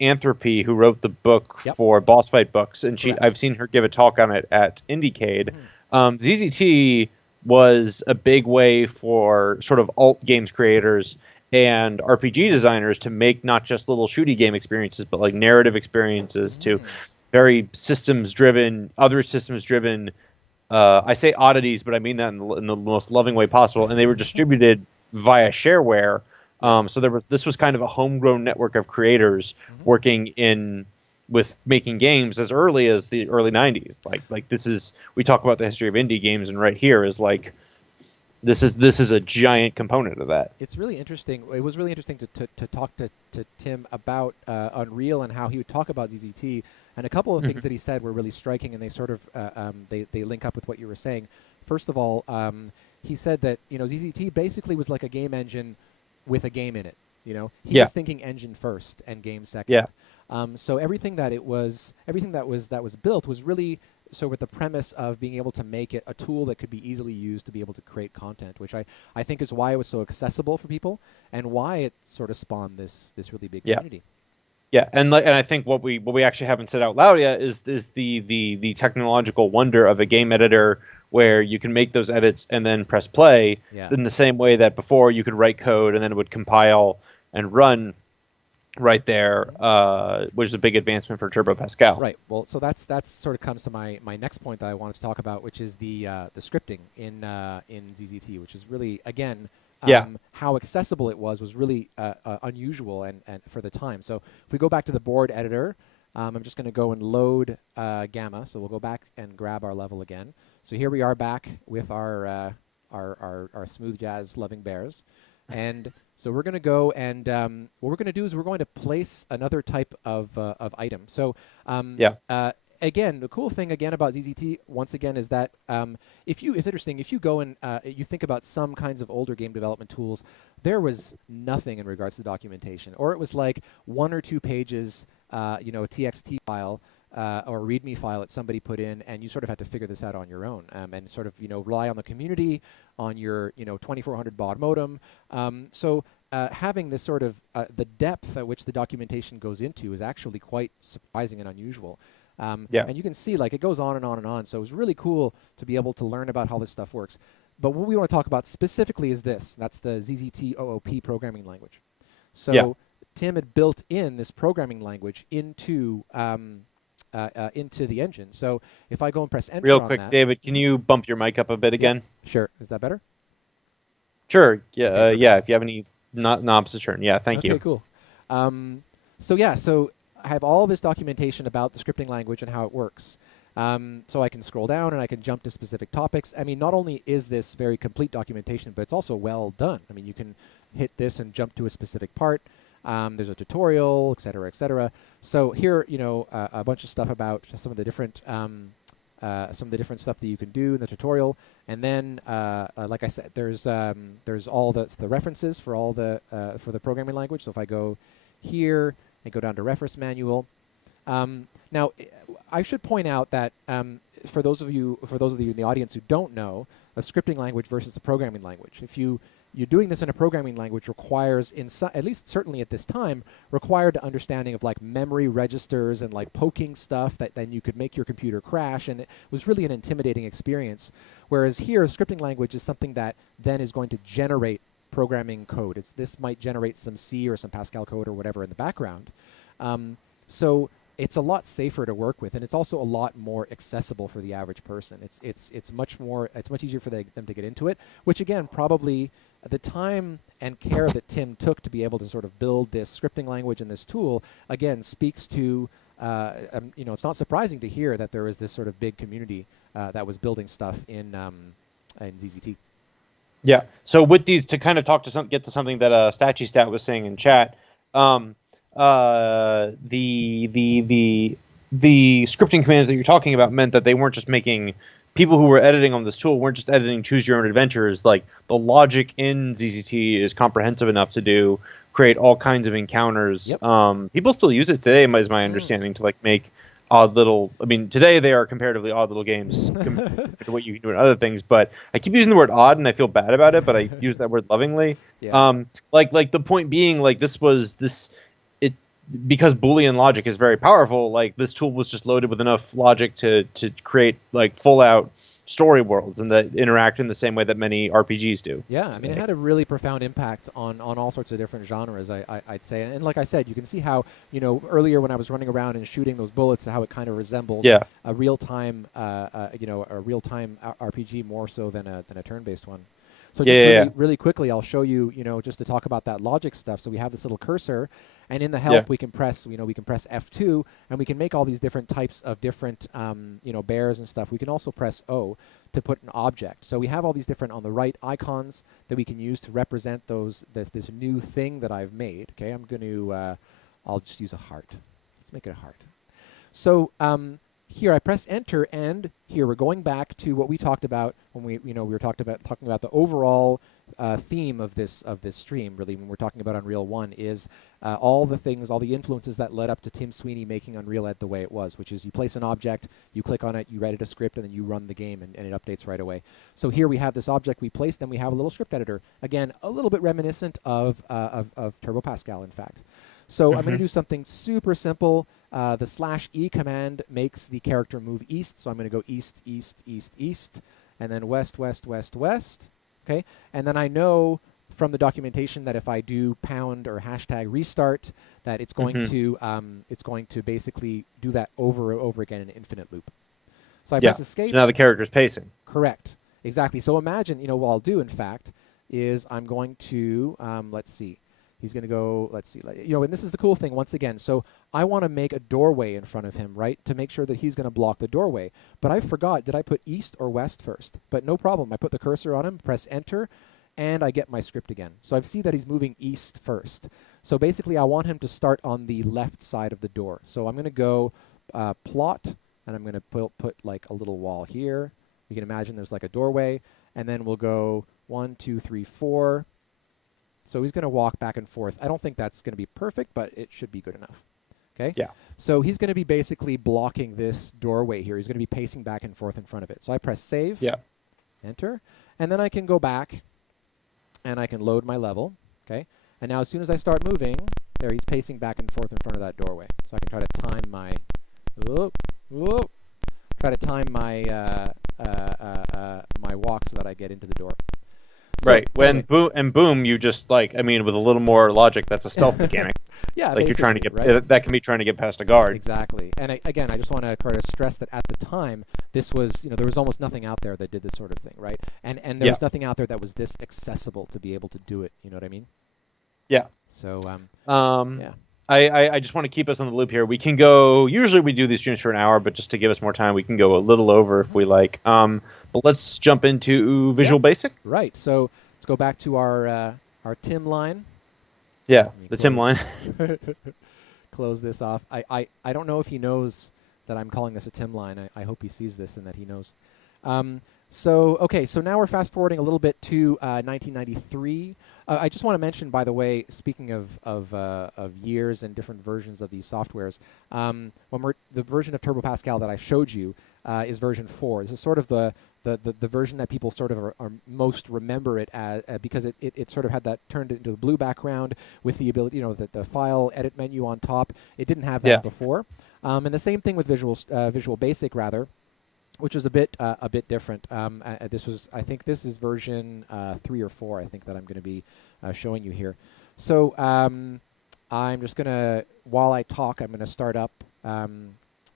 Anthropy who wrote the book Yep. for boss fight books, and Correct. I've seen her give a talk on it at IndieCade. Mm-hmm. ZZT was a big way for sort of alt games creators and RPG designers to make not just little shooty game experiences, but like narrative experiences to very other systems driven. I say oddities, but I mean that in the most loving way possible. And they were distributed via shareware. So this was kind of a homegrown network of creators working with making games as early as the early 90s. We talk about the history of indie games, and right here is like this is a giant component of that. It's really interesting. It was really interesting to talk to Tim about Unreal and how he would talk about ZZT. And a couple of things that he said were really striking, and they sort of they link up with what you were saying. First of all, he said that ZZT basically was like a game engine with a game in it. He was thinking engine first and game second. Yeah. So everything that was built was really with the premise of being able to make it a tool that could be easily used to be able to create content, which I think is why it was so accessible for people and why it sort of spawned this really big community. Yeah, and I think what we actually haven't said out loud yet is the technological wonder of a game editor where you can make those edits and then press play in the same way that before you could write code and then it would compile and run right there, which is a big advancement for Turbo Pascal. Right. Well, so that's sort of comes to my next point that I wanted to talk about, which is the scripting in ZZT, which is really again how accessible it was really unusual and for the time. So if we go back to the board editor, I'm just going to go and load Gamma. So we'll go back and grab our level again. So here we are back with our smooth jazz loving bears. And so we're going to go and what we're going to do is we're going to place another type of item. So again, the cool thing again about ZZT once again is that it's interesting if you go and you think about some kinds of older game development tools, there was nothing in regards to documentation, or it was like 1 or 2 pages, a TXT file. Or a README file that somebody put in, and you sort of had to figure this out on your own, and sort of rely on the community, on your 2400 baud modem. So having this sort of the depth at which the documentation goes into is actually quite surprising and unusual. And you can see like it goes on and on and on. So it was really cool to be able to learn about how this stuff works. But what we want to talk about specifically is this. That's the ZZT OOP programming language. So Tim had built in this programming language into the engine. So if I go and press enter Real on quick, that, David, can you bump your mic up a bit again? Sure. Is that better? Sure. Yeah. Okay, If you have any knobs to turn. Yeah. Thank you. Okay. Cool. So I have all this documentation about the scripting language and how it works. So I can scroll down and I can jump to specific topics. I mean, not only is this very complete documentation, but it's also well done. I mean, you can hit this and jump to a specific part. There's a tutorial, et cetera, et cetera. So here, a bunch of stuff about some of the different stuff that you can do in the tutorial. And then, like I said, there's all the references for all for the programming language. So if I go here and go down to reference manual, now I should point out that for those of you in the audience who don't know, a scripting language versus a programming language. If you're doing this in a programming language requires, at least certainly at this time, required understanding of like memory registers and like poking stuff that then you could make your computer crash, and it was really an intimidating experience. Whereas here, a scripting language is something that then is going to generate programming code. This might generate some C or some Pascal code or whatever in the background. So it's a lot safer to work with, and it's also a lot more accessible for the average person. It's much easier for them to get into it, which again, probably the time and care that Tim took to be able to sort of build this scripting language and this tool, again, speaks to, it's not surprising to hear that there is this sort of big community that was building stuff in ZZT. Yeah. So with these, to kind of get to something that StatGstat was saying in chat, the scripting commands that you're talking about meant that they weren't just making, people who were editing on this tool weren't just editing choose your own adventures. Like, the logic in ZZT is comprehensive enough to create all kinds of encounters. Yep. People still use it today, is my understanding, to like make odd little, today they are comparatively odd little games compared to what you can do in other things, but I keep using the word odd and I feel bad about it, but I use that word lovingly. Yeah. Like the point being, like, because Boolean logic is very powerful, like this tool was just loaded with enough logic to create like full out story worlds and that interact in the same way that many RPGs do. Yeah, it had a really profound impact on all sorts of different genres, I'd say. And like I said, you can see how, earlier when I was running around and shooting those bullets, how it kind of resembles a real-time, a real-time RPG more so than a turn-based one. So just really quickly, I'll show you, just to talk about that logic stuff. So we have this little cursor, and in the help we can press, we can press F2, and we can make all these different types of different, bears and stuff. We can also press O to put an object. So we have all these different on the right icons that we can use to represent this new thing that I've made. Okay, I'm going to, I'll just use a heart. Let's make it a heart. So here I press enter, and here we're going back to what we talked about when we were talking about the overall theme of this stream. Really, when we're talking about Unreal 1, is all the influences that led up to Tim Sweeney making Unreal Ed the way it was, which is you place an object, you click on it, you write it a script, and then you run the game, and it updates right away. So here we have this object we placed, then we have a little script editor. Again, a little bit reminiscent of Turbo Pascal, in fact. So I'm going to do something super simple. The /E command makes the character move east. So I'm going to go east, east, east, east, and then west, west, west, west. Okay, and then I know from the documentation that if I do pound or hashtag restart, that it's going to basically do that over and over again in an infinite loop. So I press escape. Now the character's pacing. Correct. Exactly. So imagine, what I'll do, in fact, is I'm going to let's see. He's going to go, let's see, and this is the cool thing, once again. So I want to make a doorway in front of him, right, to make sure that he's going to block the doorway. But I forgot, did I put east or west first? But no problem. I put the cursor on him, press enter, and I get my script again. So I see that he's moving east first. So basically, I want him to start on the left side of the door. So I'm going to go plot, and I'm going to put like a little wall here. You can imagine there's like a doorway. And then we'll go 1, 2, 3, 4. So he's going to walk back and forth. I don't think that's going to be perfect, but it should be good enough. Okay? Yeah. So he's going to be basically blocking this doorway here. He's going to be pacing back and forth in front of it. So I press save, enter, and then I can go back and I can load my level. Okay? And now as soon as I start moving, there he's pacing back and forth in front of that doorway. So I can try to time my my walk so that I get into the door. So, right. Boom, you just with a little more logic, that's a stealth mechanic. Yeah, like you're trying to get that can be trying to get past a guard. Exactly. And I just want to kind of stress that at the time, this was, there was almost nothing out there that did this sort of thing, right? And there was nothing out there that was this accessible to be able to do it. You know what I mean? Yeah. So yeah. I just want to keep us on the loop here. We can go. Usually we do these streams for an hour, but just to give us more time, we can go a little over if we like. But let's jump into Visual Basic. Right. So let's go back to our Tim line. Yeah, Let me the Tim line. close this off. I don't know if he knows that I'm calling this a Tim line. I hope he sees this and that he knows. Okay, so now we're fast forwarding a little bit to 1993. I just want to mention, by the way, speaking of years and different versions of these softwares, the version of Turbo Pascal that I showed you is version 4. This is sort of the version that people sort of are most remember it as because it sort of had that turned into the blue background with the ability, the file edit menu on top. It didn't have that before. And the same thing with Visual Basic, rather, which is a bit different. I think this is version 3 or 4, I think, that I'm going to be showing you here. So I'm just going to, while I talk, I'm going to start up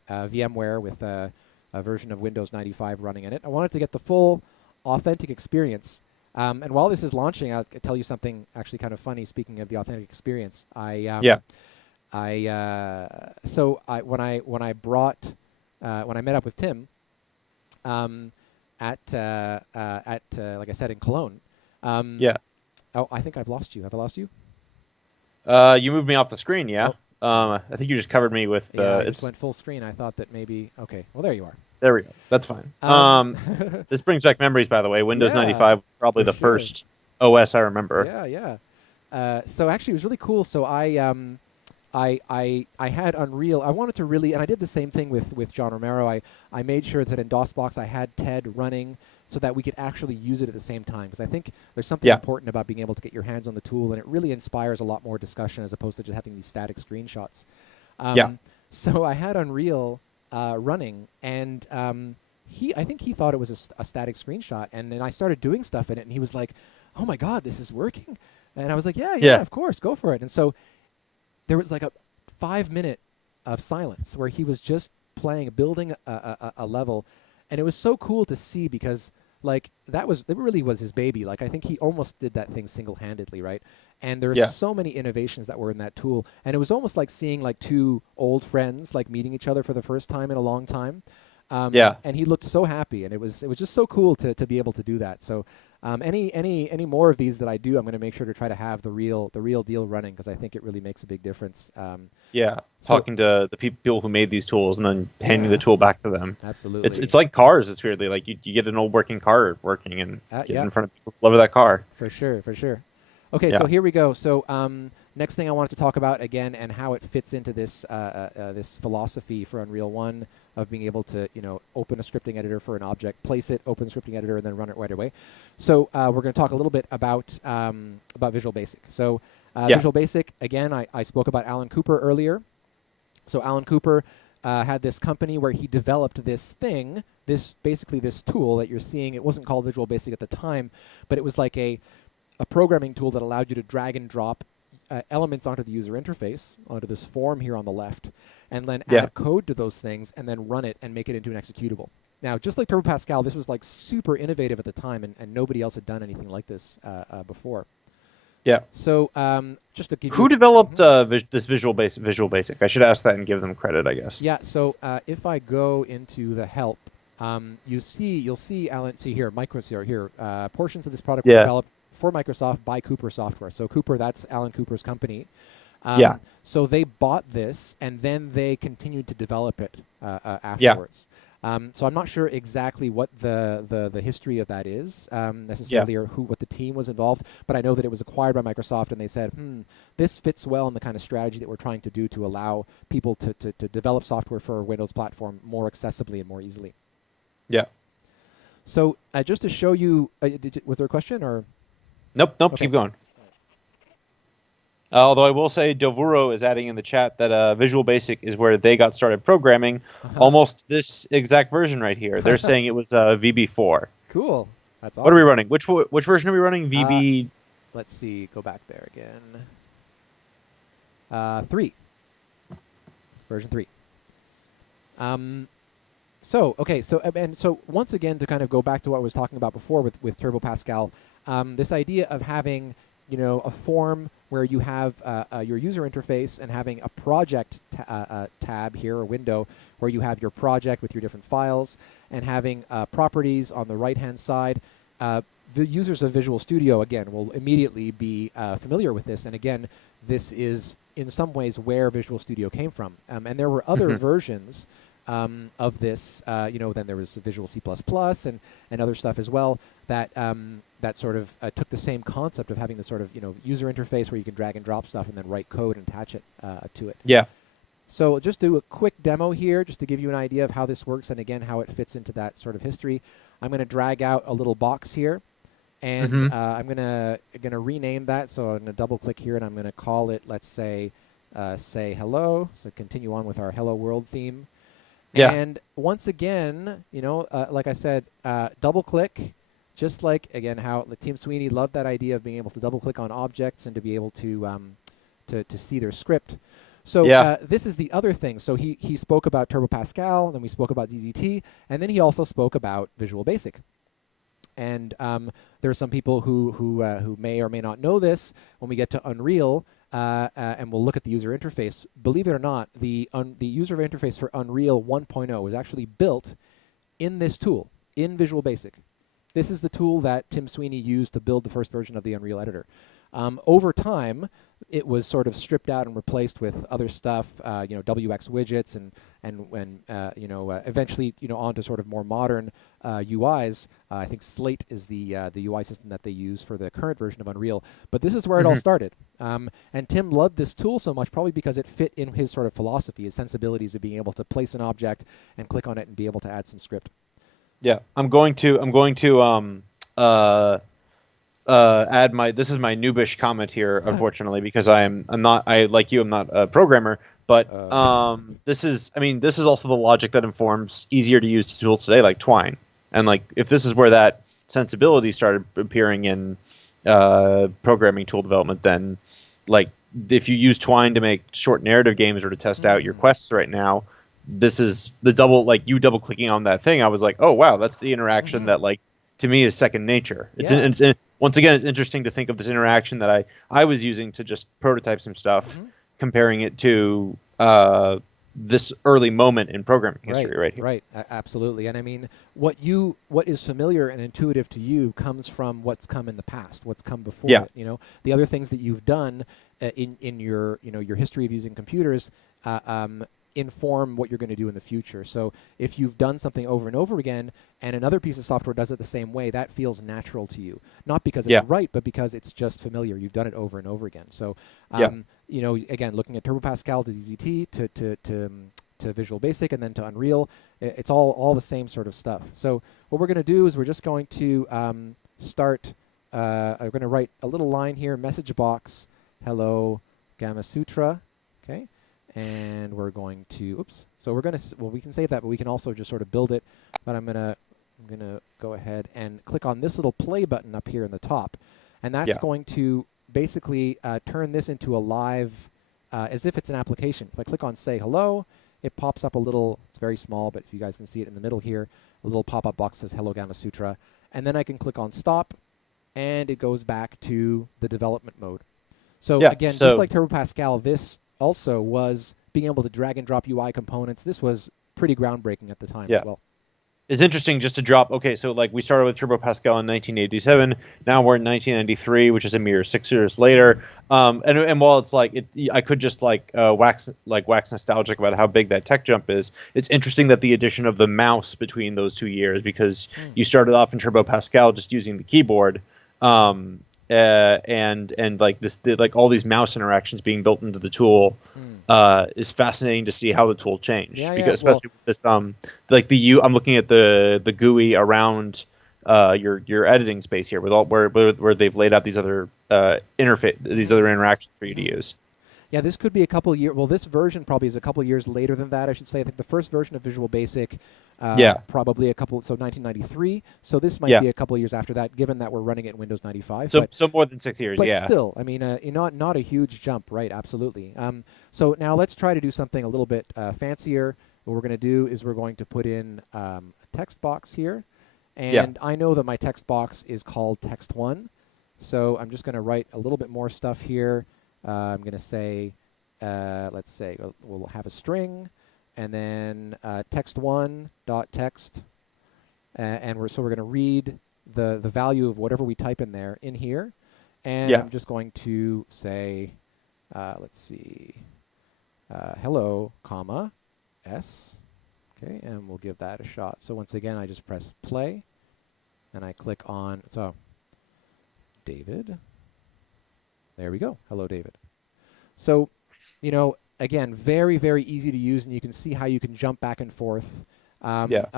VMware with a version of Windows 95 running in it. I wanted to get the full authentic experience. And while this is launching, I'll tell you something actually kind of funny, speaking of the authentic experience. When I met up with Tim, like I said, in Cologne. Oh, I think I've lost you. Have I lost you? You moved me off the screen, yeah. Oh. I think you just covered me with... I just went full screen. I thought that maybe... Okay, well, there you are. There we go. That's fine. This brings back memories, by the way. Windows 95 was probably the first OS I remember. Yeah. So actually, it was really cool. So I had Unreal. I wanted to really, and I did the same thing with John Romero. I made sure that in DOSBox I had TED running so that we could actually use it at the same time. Because I think there's something important about being able to get your hands on the tool, and it really inspires a lot more discussion as opposed to just having these static screenshots. So I had Unreal running, and I think he thought it was a static screenshot, and then I started doing stuff in it, and he was like, "Oh my God, this is working!" And I was like, "Yeah, of course, go for it." And so there was like a 5-minute of silence where he was just building a level, and it was so cool to see because like it really was his baby. Like I think he almost did that thing single-handedly, right? And there are so many innovations that were in that tool, and it was almost like seeing like two old friends like meeting each other for the first time in a long time. And he looked so happy, and it was just so cool to be able to do that. So any more of these that I do, I'm going to make sure to try to have the real deal running because I think it really makes a big difference. Talking to the people who made these tools and then handing the tool back to them. Absolutely, it's like cars. It's weirdly like you get an old working car working and get in front of people who love that car. For sure. Okay, so here we go. So next thing I wanted to talk about again and how it fits into this this philosophy for Unreal One of being able to open a scripting editor for an object, place it, open the scripting editor, and then run it right away. So we're going to talk a little bit about Visual Basic. So Visual Basic, again, I spoke about Alan Cooper earlier. So Alan Cooper had this company where he developed this thing, basically this tool that you're seeing. It wasn't called Visual Basic at the time, but it was like a programming tool that allowed you to drag and drop elements onto the user interface, onto this form here on the left, and then add code to those things and then run it and make it into an executable. Now, just like Turbo Pascal, this was like super innovative at the time, and nobody else had done anything like this before. Yeah. So just to give who developed this Visual Basic? I should ask that and give them credit, I guess. Yeah. So if I go into the help, you'll see Alan. See here, portions of this product were developed for Microsoft by Cooper Software. So Cooper, that's Alan Cooper's company. So they bought this, and then they continued to develop it afterwards. So I'm not sure exactly what the history of that is necessarily, or what the team was involved. But I know that it was acquired by Microsoft, and they said, this fits well in the kind of strategy that we're trying to do to allow people to develop software for a Windows platform more accessibly and more easily. Yeah. So just to show you, was there a question or? Nope. Okay. Keep going. Although I will say Dovuro is adding in the chat that Visual Basic is where they got started programming almost this exact version right here. They're saying it was VB4. Cool. That's awesome. What are we running? Which version are we running? VB... let's see. Go back there again. 3. Version 3. So once again, to kind of go back to what I was talking about before with Turbo Pascal, this idea of having a form where you have your user interface and having a project tab here, or window, where you have your project with your different files, and having properties on the right-hand side. The users of Visual Studio, again, will immediately be familiar with this. And again, this is in some ways where Visual Studio came from. And there were other versions of this. Then there was Visual C++ and other stuff as well that that sort of took the same concept of having the sort of user interface where you can drag and drop stuff and then write code and attach it to it. Yeah. So just do a quick demo here just to give you an idea of how this works and again how it fits into that sort of history. I'm going to drag out a little box here, and I'm gonna rename that. So I'm gonna double click here and I'm gonna call it, let's say hello. So continue on with our hello world theme. Yeah. And once again, like I said, double click, just like again how Tim Sweeney loved that idea of being able to double click on objects and to be able to see their script. So this is the other thing. So he spoke about Turbo Pascal, then we spoke about ZZT, and then he also spoke about Visual Basic. And there are some people who may or may not know this. When we get to Unreal, and we'll look at the user interface, believe it or not, the user interface for Unreal 1.0 was actually built in this tool, in Visual Basic. This is the tool that Tim Sweeney used to build the first version of the Unreal Editor. Over time, it was sort of stripped out and replaced with other stuff, WX widgets and eventually onto sort of more modern UIs. I think Slate is the UI system that they use for the current version of Unreal. But this is where it all started. And Tim loved this tool so much, probably because it fit in his sort of philosophy, his sensibilities of being able to place an object and click on it and be able to add some script. Yeah, I'm going to add this is my noobish comment here, unfortunately, because I'm not a programmer, but this is also the logic that informs easier to use tools today like Twine. And like if this is where that sensibility started appearing in programming tool development, then like if you use Twine to make short narrative games or to test out your quests right now, this is the double clicking on that thing. I was like, oh wow, that's the interaction that like to me is second nature. It's once again, it's interesting to think of this interaction that I was using to just prototype some stuff, comparing it to this early moment in programming history right here. Right, absolutely. And I mean, what is familiar and intuitive to you comes from what's come in the past, what's come before it. The other things that you've done in your your history of using computers inform what you're going to do in the future. So if you've done something over and over again and another piece of software does it the same way, that feels natural to you. Not because it's right, but because it's just familiar. You've done it over and over again. So, again, looking at Turbo Pascal to ZZT to Visual Basic and then to Unreal, it's all the same sort of stuff. So what we're going to do is we're just going to start, I'm going to write a little line here, message box, hello, Gamasutra, okay? And we're going to, so we're going to, we can save that, but we can also just sort of build it. But I'm going to go ahead and click on this little play button up here in the top. And that's going to basically turn this into a live, as if it's an application. If I click on say hello, it pops up a little, it's very small, but if you guys can see it in the middle here, a little pop-up box says hello Gamasutra. And then I can click on stop, and it goes back to the development mode. So again, just like Turbo Pascal, this also was being able to drag and drop UI components. This was pretty groundbreaking at the time as well. It's interesting just to drop. Okay, so like we started with Turbo Pascal in 1987. Now we're in 1993, which is a mere 6 years later. And while it's like I could just wax nostalgic about how big that tech jump is. It's interesting that the addition of the mouse between those 2 years, because you started off in Turbo Pascal just using the keyboard. And like this, like all these mouse interactions being built into the tool is fascinating to see how the tool changed. Because especially with this, like I'm looking at the GUI around your editing space here with all where they've laid out these other interactions for you to use. Yeah, this could be a couple years. Well, this version probably is a couple years later than that, I should say. I think the first version of Visual Basic, probably so 1993. So this might be a couple years after that, given that we're running it in Windows 95. So more than 6 years, but still, I mean, not a huge jump, right? Absolutely. So now let's try to do something a little bit fancier. What we're going to do is we're going to put in a text box here. And I know that my text box is called text1. So I'm just going to write a little bit more stuff here. I'm going to say, let's say we'll have a string, and then text1.text, and we're going to read the value of whatever we type in there in here, and I'm just going to say let's see, hello, comma, S. Okay, and we'll give that a shot. So once again, I just press play, and I click on, so David. There we go. Hello, David. So, again, very, very easy to use, and you can see how you can jump back and forth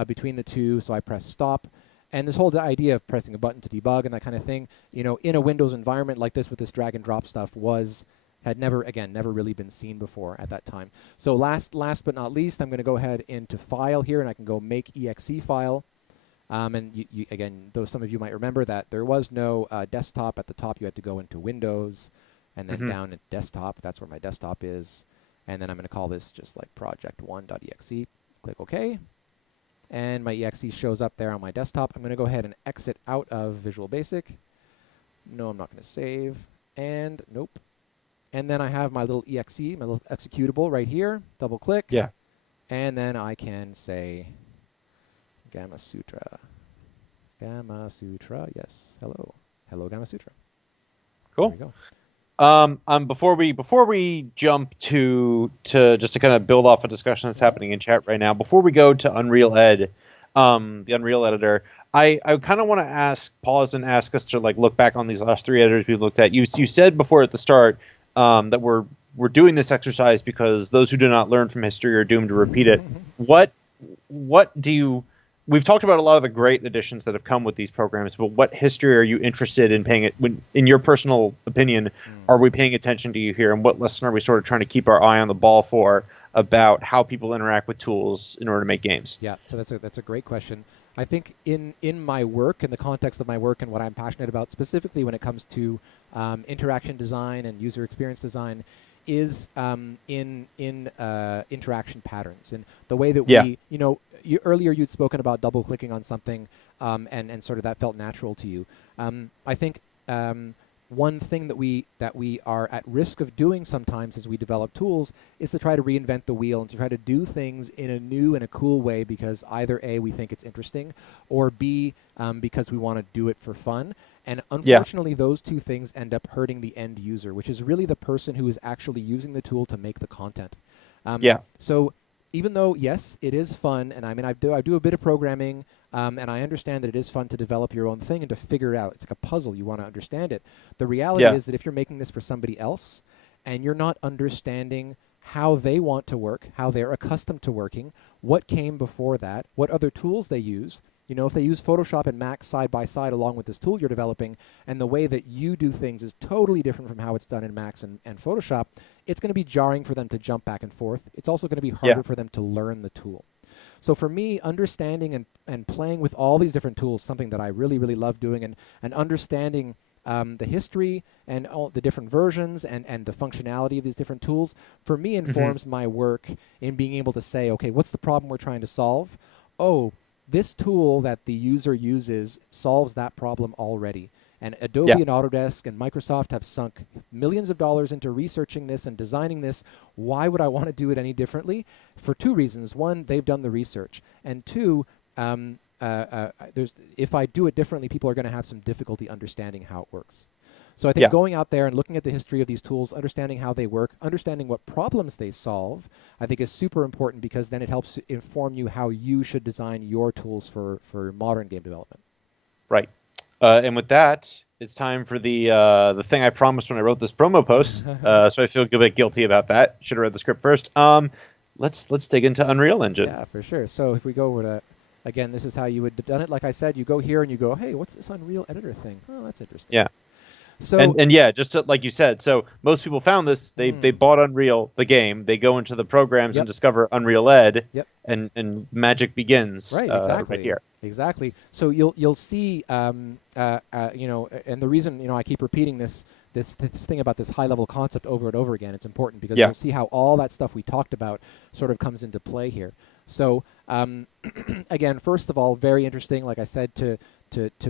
between the two. So I press stop. And this whole idea of pressing a button to debug and that kind of thing, in a Windows environment like this with this drag and drop stuff had never really been seen before at that time. So last but not least, I'm going to go ahead into File here, and I can go Make exe file. And again, though some of you might remember that there was no desktop at the top, you had to go into Windows and then down at desktop. That's where my desktop is. And then I'm going to call this just like project1.exe. Click OK. And my exe shows up there on my desktop. I'm going to go ahead and exit out of Visual Basic. No, I'm not going to save. And nope. And then I have my little exe, my little executable right here. Double click. Yeah. And then I can say Gamasutra. Gamasutra, yes. Hello. Hello, Gamasutra. Cool. There we go. Before we jump to just to kind of build off a discussion that's happening in chat right now, before we go to Unreal Ed, the Unreal Editor, I kind of want to pause and ask us to like look back on these last three editors we've looked at. You said before at the start that we're doing this exercise because those who do not learn from history are doomed to repeat it. What do you? We've talked about a lot of the great additions that have come with these programs, but what history are you interested in paying it? In your personal opinion, are we paying attention to you here, and what lesson are we sort of trying to keep our eye on the ball for about how people interact with tools in order to make games? Yeah, so that's a great question. I think in my work, in the context of my work and what I'm passionate about, specifically when it comes to interaction design and user experience design, is in interaction patterns and the way that we, earlier you'd spoken about double clicking on something and sort of that felt natural to you. I think one thing that we are at risk of doing sometimes as we develop tools is to try to reinvent the wheel and to try to do things in a new and a cool way because either A, we think it's interesting, or B, because we want to do it for fun. And unfortunately, those two things end up hurting the end user, which is really the person who is actually using the tool to make the content. So even though, yes, it is fun, and I mean, I do a bit of programming, and I understand that it is fun to develop your own thing and to figure it out. It's like a puzzle. You want to understand it. The reality is that if you're making this for somebody else and you're not understanding how they want to work, how they're accustomed to working, what came before that, what other tools they use, if they use Photoshop and Max side by side along with this tool you're developing, and the way that you do things is totally different from how it's done in Max and Photoshop, it's going to be jarring for them to jump back and forth. It's also going to be harder for them to learn the tool. So for me, understanding and playing with all these different tools is something that I really, really love doing, and understanding the history and all the different versions and the functionality of these different tools, for me, informs my work in being able to say, okay, what's the problem we're trying to solve? Oh, this tool that the user uses solves that problem already. And Adobe and Autodesk and Microsoft have sunk millions of dollars into researching this and designing this. Why would I want to do it any differently? For two reasons. One, they've done the research. And two, if I do it differently, people are going to have some difficulty understanding how it works. So I think going out there and looking at the history of these tools, understanding how they work, understanding what problems they solve, I think is super important, because then it helps inform you how you should design your tools for modern game development. Right. And with that, it's time for the thing I promised when I wrote this promo post. So I feel a bit guilty about that. Should have read the script first. Let's dig into Unreal Engine. Yeah, for sure. So if we go over to, again, this is how you would have done it. Like I said, you go here and you go, hey, what's this Unreal Editor thing? Oh, that's interesting. Yeah. So and yeah, just to, like you said, so most people found this. They bought Unreal, the game. They go into the programs and discover Unreal Ed, and magic begins. Right, exactly. Right here. Exactly. So you'll see, and the reason I keep repeating this thing about this high level concept over and over again, it's important because you'll see how all that stuff we talked about sort of comes into play here. So again, first of all, very interesting, like I said, to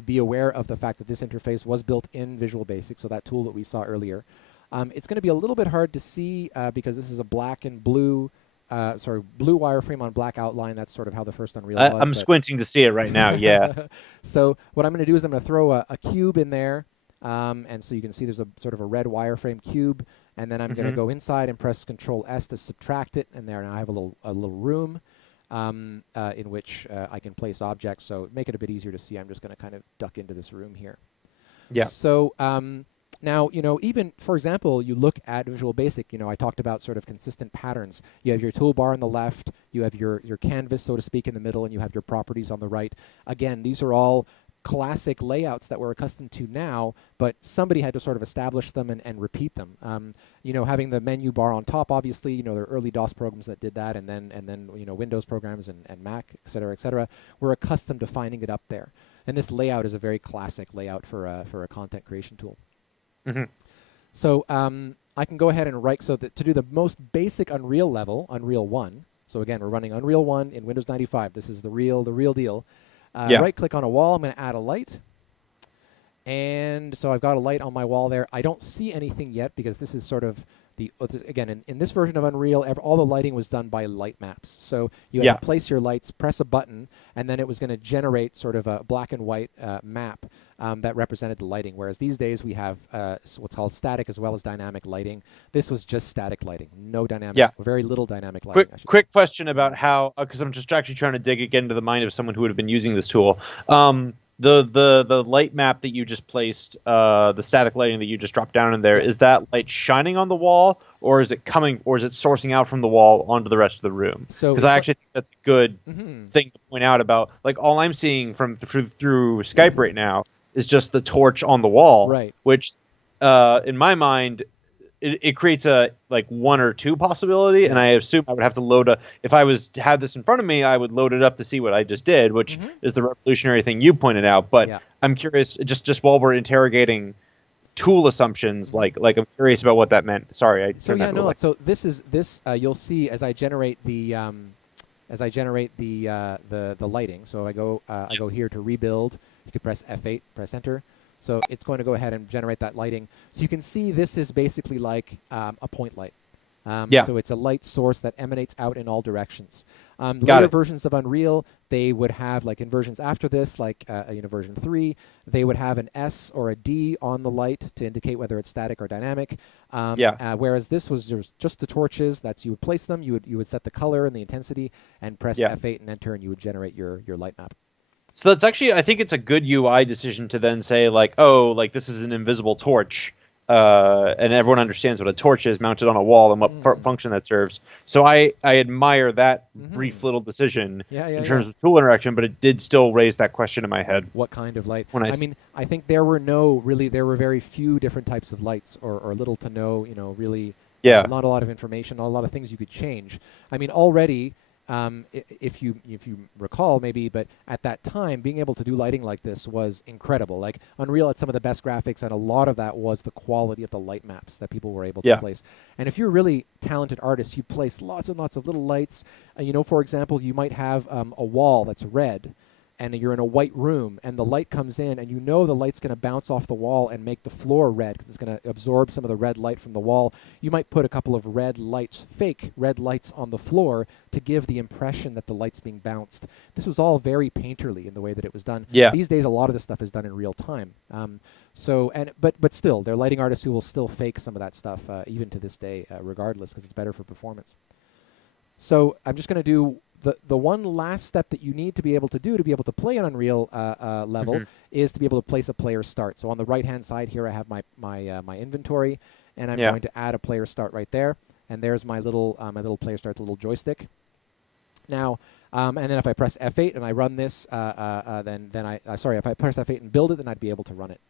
be aware of the fact that this interface was built in Visual Basic, so that tool that we saw earlier. It's going to be a little bit hard to see because this is a black and blue, blue wireframe on black outline. That's sort of how the first Unreal was. I'm squinting to see it right now, yeah. So what I'm going to do is I'm going to throw a cube in there, and so you can see there's a sort of a red wireframe cube, and then I'm going to go inside and press Control S to subtract it, and there now I have a little room in which I can place objects. So make it a bit easier to see. I'm just going to kind of duck into this room here. Yeah. So now, even, for example, you look at Visual Basic, I talked about sort of consistent patterns. You have your toolbar on the left, you have your canvas, so to speak, in the middle, and you have your properties on the right. Again, these are all classic layouts that we're accustomed to now, but somebody had to sort of establish them and repeat them. Having the menu bar on top, obviously, there are early DOS programs that did that, and then Windows programs and Mac, et cetera, we're accustomed to finding it up there. And this layout is a very classic layout for a content creation tool. So I can go ahead and to do the most basic Unreal level, Unreal 1. So again, we're running Unreal 1 in Windows 95. This is the real deal. Right-click on a wall. I'm going to add a light. And so I've got a light on my wall there. I don't see anything yet because this is sort of again, in this version of Unreal, all the lighting was done by light maps. So you had to place your lights, press a button, and then it was going to generate sort of a black and white map that represented the lighting. Whereas these days we have what's called static as well as dynamic lighting. This was just static lighting, no dynamic, very little dynamic lighting. Quick question about how, because I'm just actually trying to dig again into the mind of someone who would have been using this tool. The light map that you just placed, the static lighting that you just dropped down in there, is that light shining on the wall, or is it sourcing out from the wall onto the rest of the room? Because I actually think that's a good thing to point out about, like, all I'm seeing through Skype right now is just the torch on the wall, which in my mind it creates a like 1 or 2 possibility, and I assume I would have to if I had this in front of me, I would load it up to see what I just did, which is the revolutionary thing you pointed out. But I'm curious, just while we're interrogating tool assumptions, like I'm curious about what that meant. Sorry, I turned that off. So this you'll see as I generate the lighting. So I go here to rebuild. You can press F8, press enter. So it's going to go ahead and generate that lighting. So you can see this is basically like a point light. So it's a light source that emanates out in all directions. Later versions of Unreal, they would have, like in versions after this, like version 3, they would have an S or a D on the light to indicate whether it's static or dynamic. Whereas this was just the torches. You would place them, you would set the color and the intensity, and press F8 and enter, and you would generate your light map. So that's actually, I think it's a good UI decision to then say, like, oh, like this is an invisible torch, and everyone understands what a torch is mounted on a wall and what function that serves. So I admire that brief little decision in terms of tool interaction, but it did still raise that question in my head. What kind of light? I think there were very few different types of lights, or little to no, really, not a lot of information, not a lot of things you could change. I mean, already. If you recall, maybe, but at that time, being able to do lighting like this was incredible. Like Unreal had some of the best graphics, and a lot of that was the quality of the light maps that people were able to place. And if you're a really talented artist, you place lots and lots of little lights. For example, you might have a wall that's red, and you're in a white room, and the light comes in, and the light's going to bounce off the wall and make the floor red because it's going to absorb some of the red light from the wall. You might put a couple of fake red lights on the floor to give the impression that the light's being bounced. This was all very painterly in the way that it was done. These days, a lot of this stuff is done in real time. But still, there are lighting artists who will still fake some of that stuff, even to this day, regardless, because it's better for performance. So I'm just going to do the one last step that you need to be able to play an Unreal level is to be able to place a player start. So on the right-hand side here, I have my inventory, and I'm going to add a player start right there. And there's my little player start, the little joystick. Now, and then if I press F8 and I run this, if I press F8 and build it, then I'd be able to run it.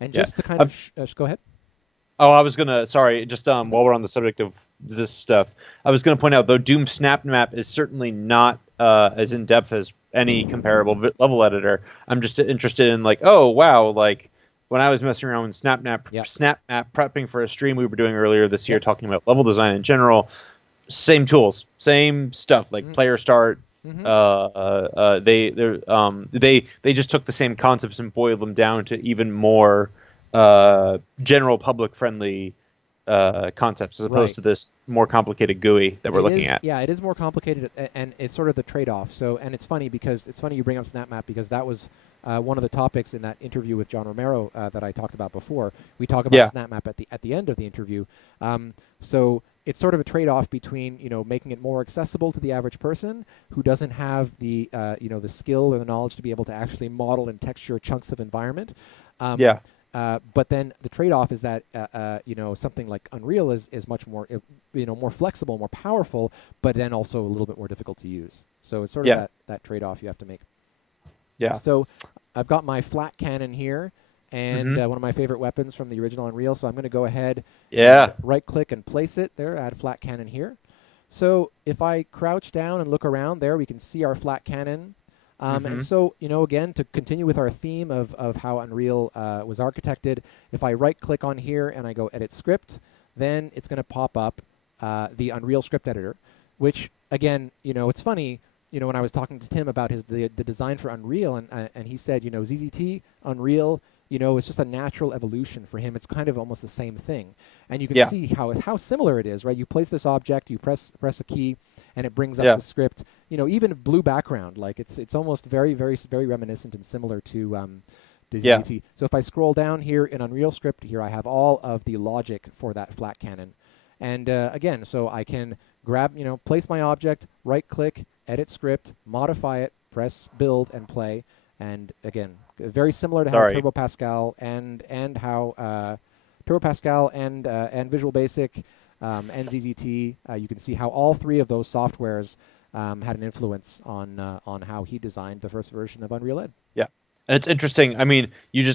And just to kind of go ahead. Oh, I was gonna. Sorry, just while we're on the subject of this stuff, I was gonna point out, though, Doom Snap Map is certainly not as in depth as any comparable level editor. I'm just interested in, like, oh wow, like when I was messing around with Snap Map prepping for a stream we were doing earlier this year, talking about level design in general. Same tools, same stuff, like player start. They just took the same concepts and boiled them down to even more general public friendly concepts, as opposed to this more complicated GUI that we're looking at. Yeah, it is more complicated, and it's sort of the trade-off. So, and it's funny you bring up Snap Map, because that was one of the topics in that interview with John Romero that I talked about before. We talk about Yeah. SnapMap at the end of the interview. So it's sort of a trade-off between making it more accessible to the average person who doesn't have the the skill or the knowledge to be able to actually model and texture chunks of environment. Um, Yeah. but then the trade-off is that something like Unreal is much more more flexible, more powerful, but then also a little bit more difficult to use. So it's sort of Yeah. that trade-off you have to make. Yeah. So I've got my flat cannon here, and Hmm. one of my favorite weapons from the original Unreal. So I'm going to go ahead and Yeah. right-click and place it there. Add flat cannon here. So if I crouch down and look around there, we can see our flat cannon. And Hmm. so, again, to continue with our theme of how Unreal was architected, if I right-click on here and I go Edit Script, then it's going to pop up the Unreal Script Editor, which, again, it's funny, when I was talking to Tim about the design for Unreal, and he said, ZZT, Unreal, it's just a natural evolution for him. It's kind of almost the same thing. And you can Yeah. see how similar it is, right? You place this object, you press a key, and it brings up Yeah. the script. Even blue background, like it's almost very, very, very reminiscent and similar to Yeah. ZZT. So if I scroll down here in Unreal Script, here I have all of the logic for that flat cannon. And again, so I can grab, place my object, right-click, edit script, modify it, press build, and play. And again, very similar to how Sorry. Turbo Pascal and how Turbo Pascal and Visual Basic and ZZT. You can see how all three of those softwares had an influence on how he designed the first version of Unreal Ed. Yeah. And it's interesting. I mean,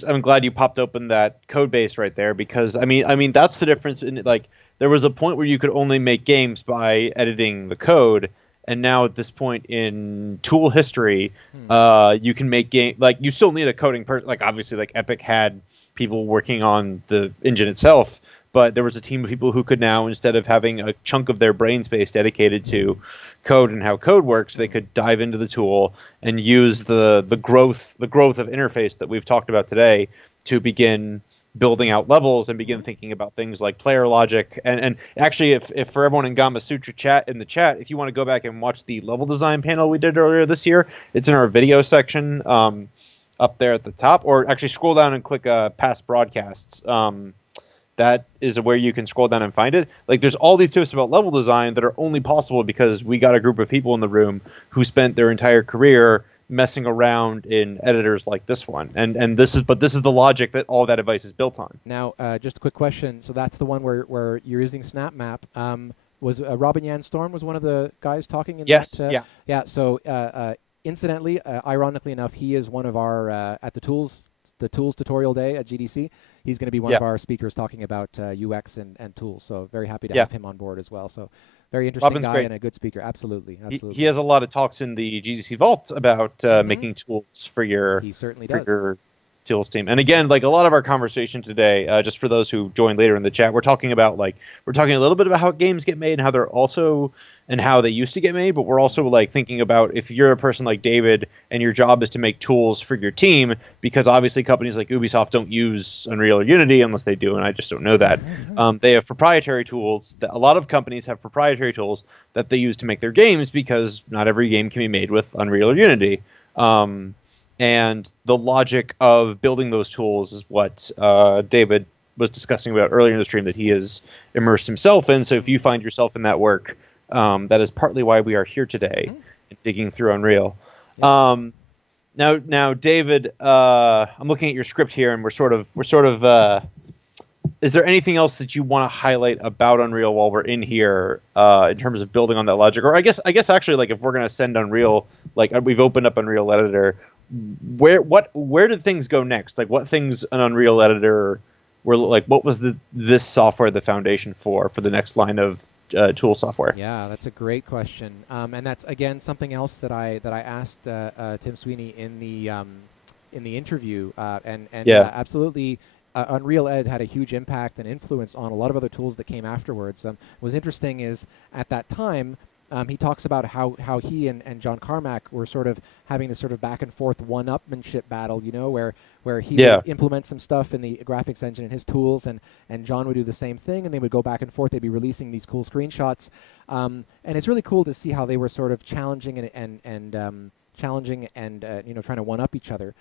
I'm glad you popped open that code base right there because I mean that's the difference in like there was a point where you could only make games by editing the code, and now at this point in tool history, you can make game like you still need a coding person. Like obviously, like Epic had people working on the engine itself, but there was a team of people who could now, instead of having a chunk of their brain space dedicated to code and how code works, they could dive into the tool and use the growth of interface that we've talked about today to begin building out levels and begin thinking about things like player logic. And actually, if for everyone in Gamasutra in the chat, if you want to go back and watch the level design panel we did earlier this year, it's in our video section up there at the top, or actually scroll down and click past broadcasts. That is where you can scroll down and find it. Like there's all these tips about level design that are only possible because we got a group of people in the room who spent their entire career messing around in editors like this one. And this is the logic that all that advice is built on. Now, just a quick question. So that's the one where you're using SnapMap. Was Robin Yan Storm was one of the guys talking in Yes. that? Yeah. So incidentally, ironically enough, he is one of our at the tools tutorial day at GDC. He's going to be one of our speakers talking about UX and tools. So very happy to have him on board as well. So very interesting Robin's guy great. And a good speaker. Absolutely. He has a lot of talks in the GDC Vault about making tools for your He certainly does. your tools team. And again, like a lot of our conversation today, just for those who joined later in the chat, we're talking a little bit about how games get made and how they're also and how they used to get made, but we're also like thinking about if you're a person like David and your job is to make tools for your team, because obviously companies like Ubisoft don't use Unreal or Unity unless they do, and I just don't know that. They have proprietary tools. A lot of companies have proprietary tools that they use to make their games because not every game can be made with Unreal or Unity. And the logic of building those tools is what David was discussing about earlier in the stream that he has immersed himself in. So if you find yourself in that work, that is partly why we are here today, digging through Unreal. Yeah. Now, David, I'm looking at your script here, and we're sort of. Is there anything else that you want to highlight about Unreal while we're in here, in terms of building on that logic? Or I guess actually, like if we're gonna send Unreal, like we've opened up Unreal Editor, where did things go next? Like what things an Unreal Editor were like? What was this software the foundation for the next line of tool software? Yeah, that's a great question, and that's again something else that I asked Tim Sweeney in the interview, and absolutely. Unreal Ed had a huge impact and influence on a lot of other tools that came afterwards. What was interesting is at that time, he talks about how he and John Carmack were sort of having this sort of back and forth one-upmanship battle, where he would implement some stuff in the graphics engine in his tools, and John would do the same thing, and they would go back and forth. They'd be releasing these cool screenshots, and it's really cool to see how they were sort of challenging and challenging and trying to one up each other.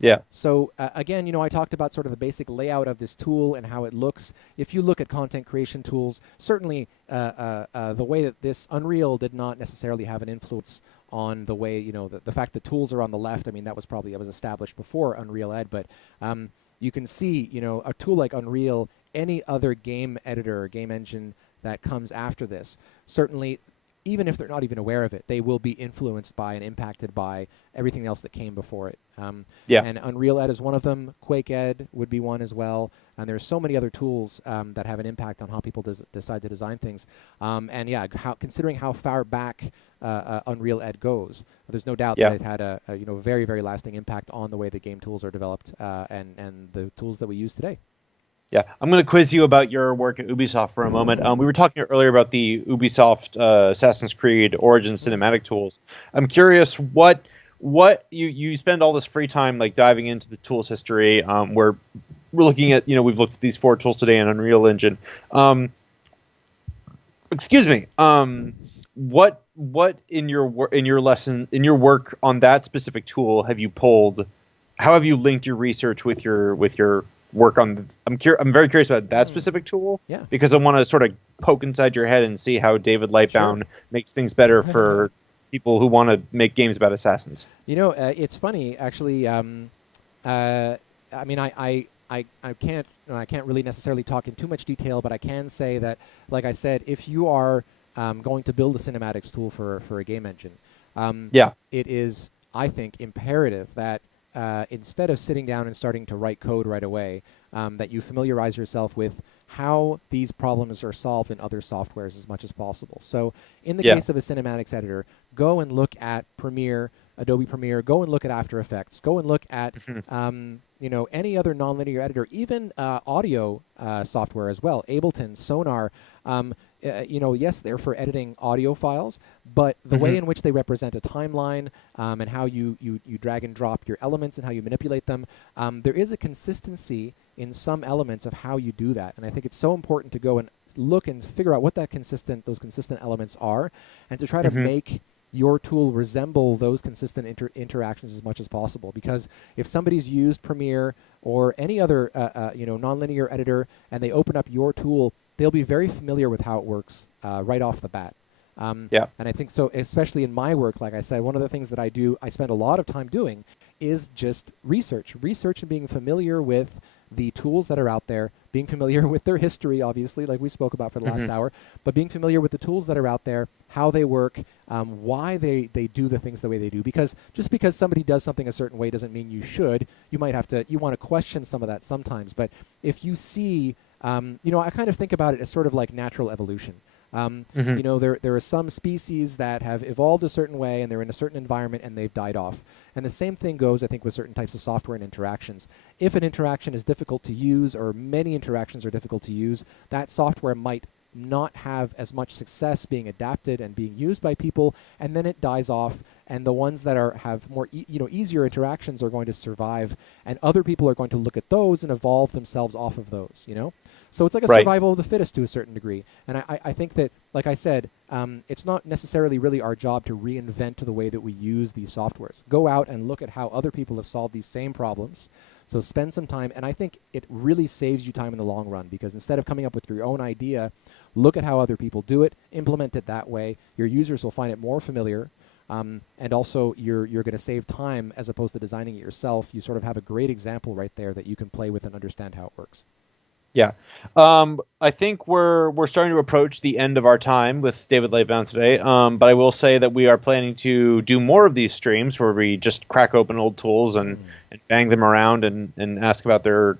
Yeah. So again, I talked about sort of the basic layout of this tool and how it looks. If you look at content creation tools, certainly the way that this Unreal did not necessarily have an influence on the way, the fact that tools are on the left. I mean, that was established before Unreal Ed, but you can see, a tool like Unreal, any other game editor or game engine that comes after this, certainly, even if they're not even aware of it, they will be influenced by and impacted by everything else that came before it. Yeah. And Unreal Ed is one of them. Quake Ed would be one as well. And there's so many other tools that have an impact on how people decide to design things. And yeah, considering how far back Unreal Ed goes, there's no doubt that it had a very, very lasting impact on the way the game tools are developed and the tools that we use today. Yeah, I'm going to quiz you about your work at Ubisoft for a moment. We were talking earlier about the Ubisoft Assassin's Creed Origins cinematic tools. I'm curious what you spend all this free time like diving into the tools history. Where we're looking at, we've looked at these 4 tools today in Unreal Engine. Excuse me. What in your work on that specific tool have you pulled? How have you linked your research with your work on? I'm very curious about that specific tool. Yeah. Because I want to sort of poke inside your head and see how David Lightbown makes things better for people who want to make games about assassins. It's funny actually. I mean, I can't really necessarily talk in too much detail, but I can say that, like I said, if you are going to build a cinematics tool for a game engine, it is, I think, imperative that instead of sitting down and starting to write code right away, that you familiarize yourself with how these problems are solved in other softwares as much as possible. So in the case of a cinematics editor, go and look at Premiere, Adobe Premiere, go and look at After Effects, go and look at any other nonlinear editor, even audio software as well, Ableton, Sonar. Yes, they're for editing audio files, but the way in which they represent a timeline and how you drag and drop your elements and how you manipulate them, there is a consistency in some elements of how you do that. And I think it's so important to go and look and figure out what those consistent elements are, and to try to make your tool resemble those consistent interactions as much as possible. Because if somebody's used Premiere or any other nonlinear editor and they open up your tool, they'll be very familiar with how it works right off the bat. And I think so, especially in my work, like I said, one of the things that I spend a lot of time doing is just research and being familiar with the tools that are out there, being familiar with their history, obviously, like we spoke about for the last hour, but being familiar with the tools that are out there, how they work, why they do the things the way they do. Because just because somebody does something a certain way doesn't mean you should. You want to question some of that sometimes. But if you see, I kind of think about it as sort of like natural evolution. There are some species that have evolved a certain way and they're in a certain environment and they've died off. And the same thing goes, I think, with certain types of software and interactions. If an interaction is difficult to use, or many interactions are difficult to use, that software might not have as much success being adapted and being used by people, and then it dies off, and the ones that have more easier interactions are going to survive, and other people are going to look at those and evolve themselves off of those, So it's like a survival of the fittest to a certain degree. And I think that, like I said, it's not necessarily really our job to reinvent the way that we use these softwares. Go out and look at how other people have solved these same problems. So spend some time, and I think it really saves you time in the long run, because instead of coming up with your own idea, look at how other people do it, implement it that way. Your users will find it more familiar, and also you're going to save time as opposed to designing it yourself. You sort of have a great example right there that you can play with and understand how it works. Yeah. I think we're starting to approach the end of our time with David Lightbown today. But I will say that we are planning to do more of these streams where we just crack open old tools and bang them around and ask about their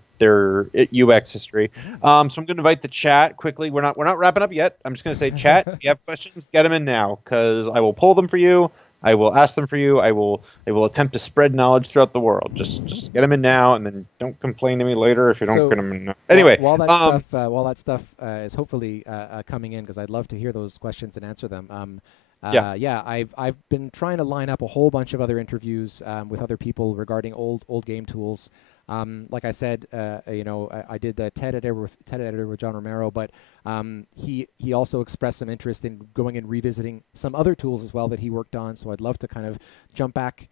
UX history. So I'm going to invite the chat quickly. We're not wrapping up yet. I'm just going to say, chat, if you have questions, get them in now, because I will pull them for you. I will ask them for you. I will attempt to spread knowledge throughout the world. Just get them in now, and then don't complain to me later if you don't get them in now. Anyway, while that stuff is hopefully coming in, because I'd love to hear those questions and answer them. I've been trying to line up a whole bunch of other interviews with other people regarding old game tools. Like I said, I did the TED editor with John Romero, but he also expressed some interest in going and revisiting some other tools as well that he worked on. So I'd love to kind of jump back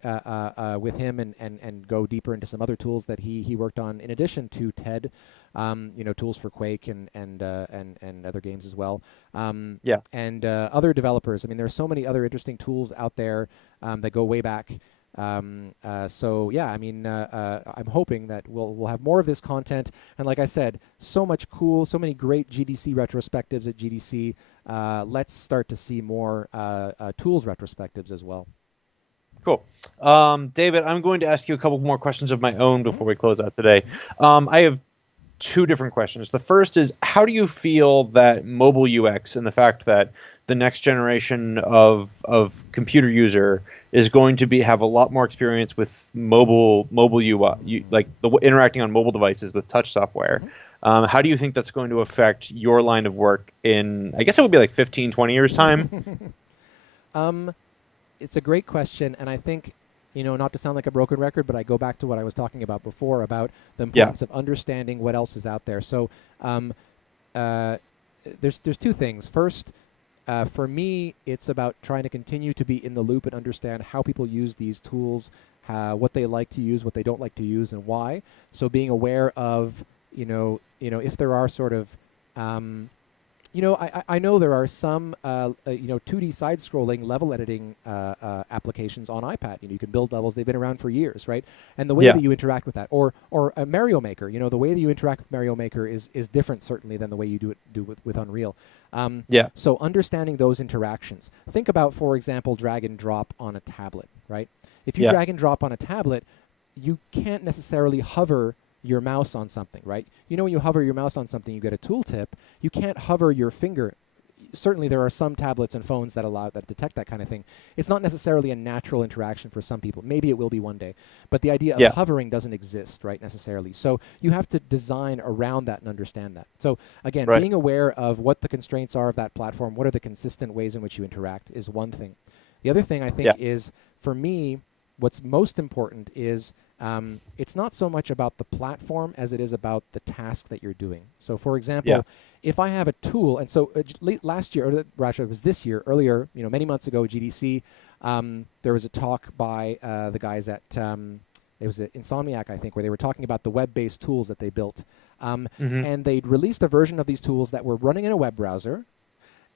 with him and go deeper into some other tools that he worked on in addition to TED. Tools for Quake and other games as well. And other developers. I mean, there's so many other interesting tools out there that go way back. I'm hoping that we'll have more of this content. And like I said, so many great GDC retrospectives at GDC. Let's start to see more tools retrospectives as well. Cool. David, I'm going to ask you a couple more questions of my own before we close out today. I have two different questions. The first is, how do you feel that mobile UX and the fact that the next generation of computer user is going to have a lot more experience with mobile UI, like interacting on mobile devices with touch software? How do you think that's going to affect your line of work in, I guess it would be like 15, 20 years' time? It's a great question, and I think, not to sound like a broken record, but I go back to what I was talking about before about the importance of understanding what else is out there. So there's two things. First, for me, it's about trying to continue to be in the loop and understand how people use these tools, what they like to use, what they don't like to use, and why. So being aware of, if there are sort of I know there are some 2D side-scrolling level editing applications on iPad. You can build levels; they've been around for years, right? And the way that you interact with that, or a Mario Maker, the way that you interact with Mario Maker is different certainly than the way you do with Unreal. So understanding those interactions. Think about, for example, drag and drop on a tablet, right? If you drag and drop on a tablet, you can't necessarily hover your mouse on something, right? When you hover your mouse on something, you get a tooltip. You can't hover your finger. Certainly, there are some tablets and phones that detect that kind of thing. It's not necessarily a natural interaction for some people. Maybe it will be one day, but the idea of hovering doesn't exist, right, necessarily. So you have to design around that and understand that. So again, being aware of what the constraints are of that platform, what are the consistent ways in which you interact, is one thing. The other thing I think is, for me, what's most important is it's not so much about the platform as it is about the task that you're doing. So, for example, if I have a tool, and so late last year, or rather it was this year, earlier, many months ago, GDC, there was a talk by the guys at, it was at Insomniac, I think, where they were talking about the web-based tools that they built. And they'd released a version of these tools that were running in a web browser,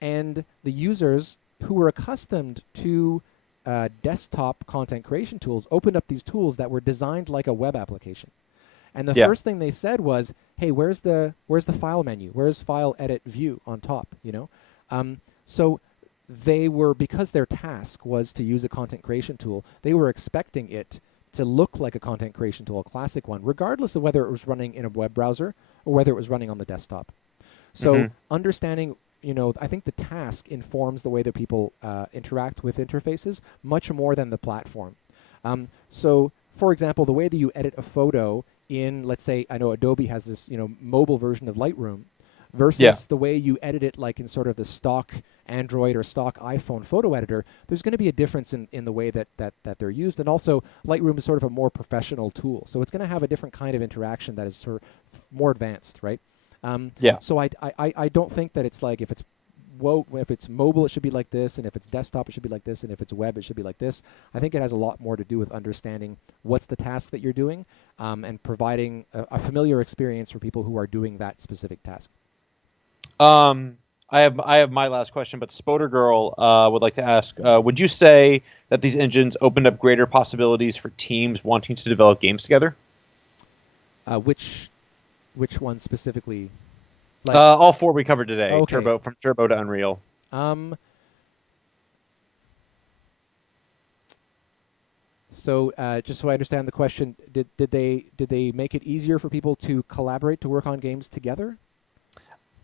and the users who were accustomed to desktop content creation tools opened up these tools that were designed like a web application. And the first thing they said was, hey, where's the file menu? Where's file edit view on top, So they were, because their task was to use a content creation tool, they were expecting it to look like a content creation tool, a classic one, regardless of whether it was running in a web browser or whether it was running on the desktop. So understanding, I think the task informs the way that people interact with interfaces much more than the platform. So, for example, the way that you edit a photo in, let's say, I know Adobe has this, mobile version of Lightroom versus the way you edit it like in sort of the stock Android or stock iPhone photo editor, there's going to be a difference in the way that they're used. And also, Lightroom is sort of a more professional tool. So it's going to have a different kind of interaction that is sort of more advanced, right? So I don't think that it's like if it's mobile, it should be like this, and if it's desktop, it should be like this, and if it's web, it should be like this. I think it has a lot more to do with understanding what's the task that you're doing, and providing a familiar experience for people who are doing that specific task. I have my last question, but Spoder Girl would like to ask: would you say that these engines opened up greater possibilities for teams wanting to develop games together? Which one specifically? Like, all four we covered today. Okay. From Turbo to Unreal. So just so I understand the question, did they make it easier for people to collaborate to work on games together?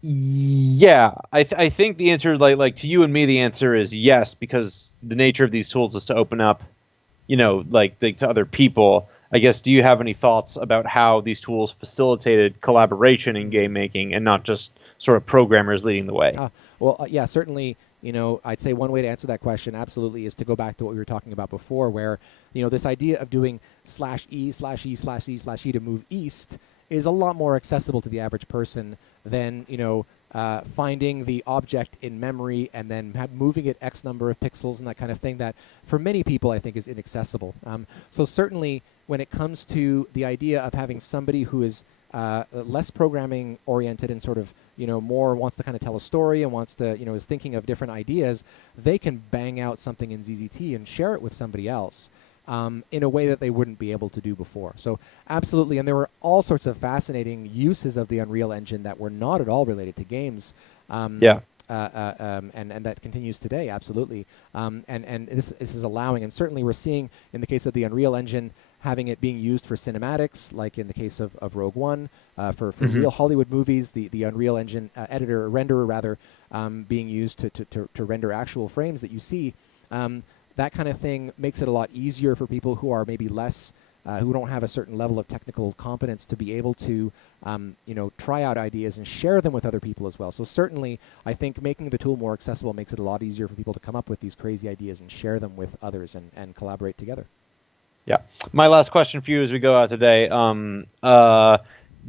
Yeah, I think the answer, like to you and me, the answer is yes, because the nature of these tools is to open up, like to other people. I guess, do you have any thoughts about how these tools facilitated collaboration in game making and not just sort of programmers leading the way? Well, yeah, certainly. I'd say one way to answer that question absolutely is to go back to what we were talking about before, where, this idea of doing /E/E/E/E to move east is a lot more accessible to the average person than, finding the object in memory and then moving it X number of pixels and that kind of thing that for many people I think is inaccessible. So certainly when it comes to the idea of having somebody who is less programming oriented and sort of, more wants to kind of tell a story and wants to, is thinking of different ideas, they can bang out something in ZZT and share it with somebody else in a way that they wouldn't be able to do before. So absolutely, and there were all sorts of fascinating uses of the Unreal Engine that were not at all related to games. And that continues today, absolutely. And this is allowing, and certainly we're seeing in the case of the Unreal Engine, having it being used for cinematics, like in the case of Rogue One, for real Hollywood movies, the Unreal Engine renderer rather, being used to render actual frames that you see. That kind of thing makes it a lot easier for people who are maybe less, who don't have a certain level of technical competence to be able to, try out ideas and share them with other people as well. So certainly, I think making the tool more accessible makes it a lot easier for people to come up with these crazy ideas and share them with others and collaborate together. Yeah. My last question for you as we go out today.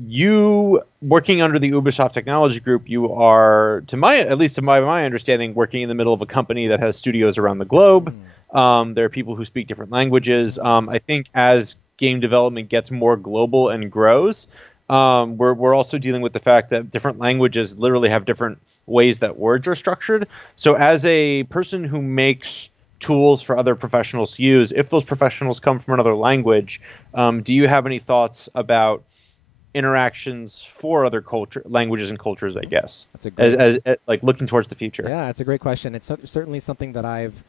You working under the Ubisoft Technology Group, you are, at least to my understanding, working in the middle of a company that has studios around the globe. There are people who speak different languages. I think as game development gets more global and grows, we're also dealing with the fact that different languages literally have different ways that words are structured. So as a person who makes tools for other professionals to use, if those professionals come from another language, do you have any thoughts about interactions for other languages and cultures, I guess, that's a great as like looking towards the future? Yeah, it's a great question. It's certainly something that I've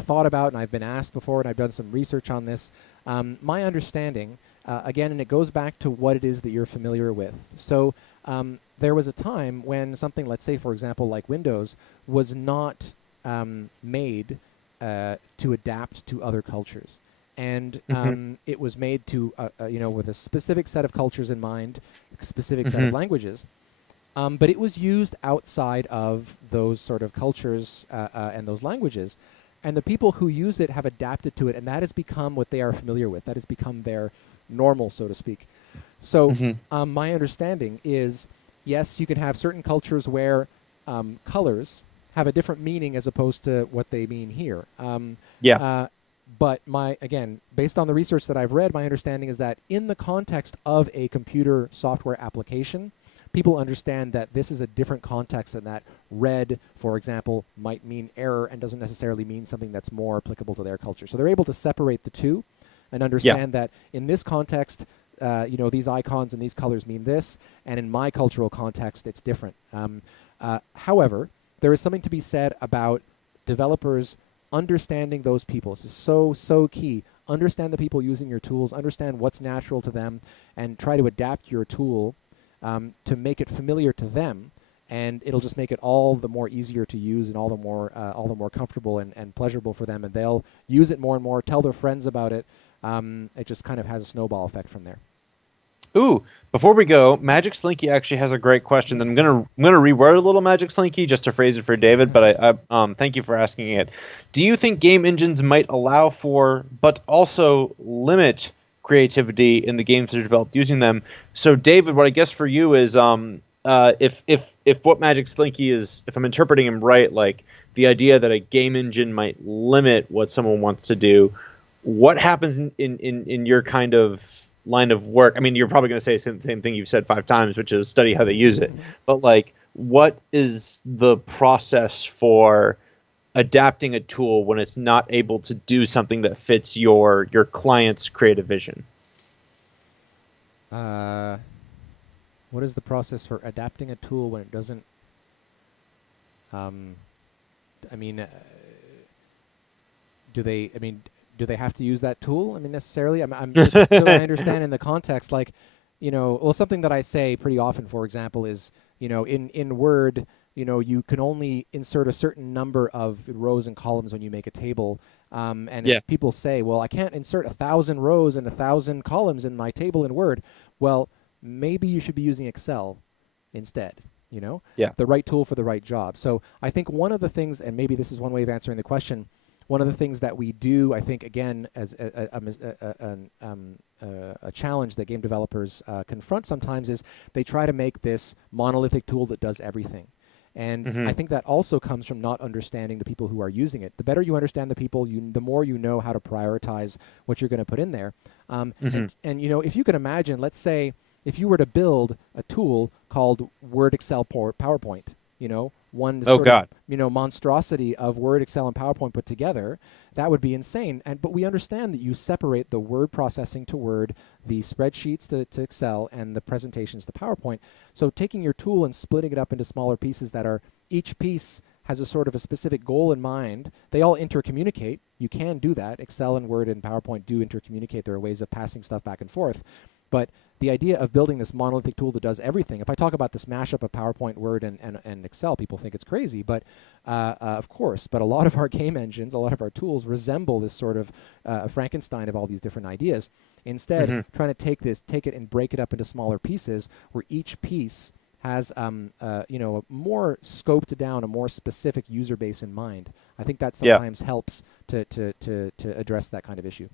thought about and I've been asked before, and I've done some research on this. My understanding, again, and it goes back to what it is that you're familiar with. So there was a time when something, let's say, for example, like Windows, was not made to adapt to other cultures. And it was made to, with a specific set of cultures in mind, a specific set of languages. But it was used outside of those sort of cultures and those languages. And the people who use it have adapted to it, and that has become what they are familiar with. That has become their normal, so to speak. So my understanding is, yes, you can have certain cultures where colors have a different meaning as opposed to what they mean here. But again, based on the research that I've read, my understanding is that in the context of a computer software application, people understand that this is a different context and that red, for example, might mean error and doesn't necessarily mean something that's more applicable to their culture. So they're able to separate the two and understand that in this context, these icons and these colors mean this, and in my cultural context, it's different. However, there is something to be said about developers understanding those people. This is so key. Understand the people using your tools, understand what's natural to them, and try to adapt your tool to make it familiar to them, and it'll just make it all the more easier to use and all the more comfortable and pleasurable for them, and they'll use it more and more, tell their friends about it. It just kind of has a snowball effect from there. Ooh, before we go, Magic Slinky actually has a great question. I'm gonna reword a little, Magic Slinky, just to phrase it for David. But I thank you for asking it. Do you think game engines might allow for, but also limit creativity in the games that are developed using them? So, David, what I guess for you is, if what Magic Slinky is, if I'm interpreting him right, like the idea that a game engine might limit what someone wants to do, what happens in your kind of line of work? I mean, you're probably going to say the same thing you've said 5 times, which is study how they use it. But like, what is the process for adapting a tool when it's not able to do something that fits your client's creative vision? What is the process for adapting a tool when it doesn't? Do they have to use that tool? I mean, necessarily? I'm just so I understand in the context, like, something that I say pretty often, for example, is, in Word, you can only insert a certain number of rows and columns when you make a table. If people say, well, I can't insert 1,000 rows and 1,000 columns in my table in Word. Well, maybe you should be using Excel instead. you know? Yeah. The right tool for the right job. So I think one of the things, and maybe this is one way of answering the question, one of the things that we do, I think, again, as a challenge that game developers confront sometimes is they try to make this monolithic tool that does everything. And I think that also comes from not understanding the people who are using it. The better you understand the people, the more you know how to prioritize what you're going to put in there. And you know, if you can imagine, let's say, if you were to build a tool called Word, Excel, PowerPoint, you know, one sort of, you know, monstrosity of Word, Excel, and PowerPoint put together, that would be insane. But we understand that you separate the word processing to Word, the spreadsheets to Excel, and the presentations to PowerPoint. So taking your tool and splitting it up into smaller pieces that are, each piece has a sort of a specific goal in mind. They all intercommunicate. You can do that. Excel and Word and PowerPoint do intercommunicate. There are ways of passing stuff back and forth. But the idea of building this monolithic tool that does everything, if I talk about this mashup of PowerPoint, Word, and Excel, people think it's crazy. But of course, but a lot of our game engines, a lot of our tools resemble this sort of Frankenstein of all these different ideas. Instead, trying to take it and break it up into smaller pieces where each piece has you know, a more scoped down, a more specific user base in mind. I think that sometimes helps to address that kind of issue.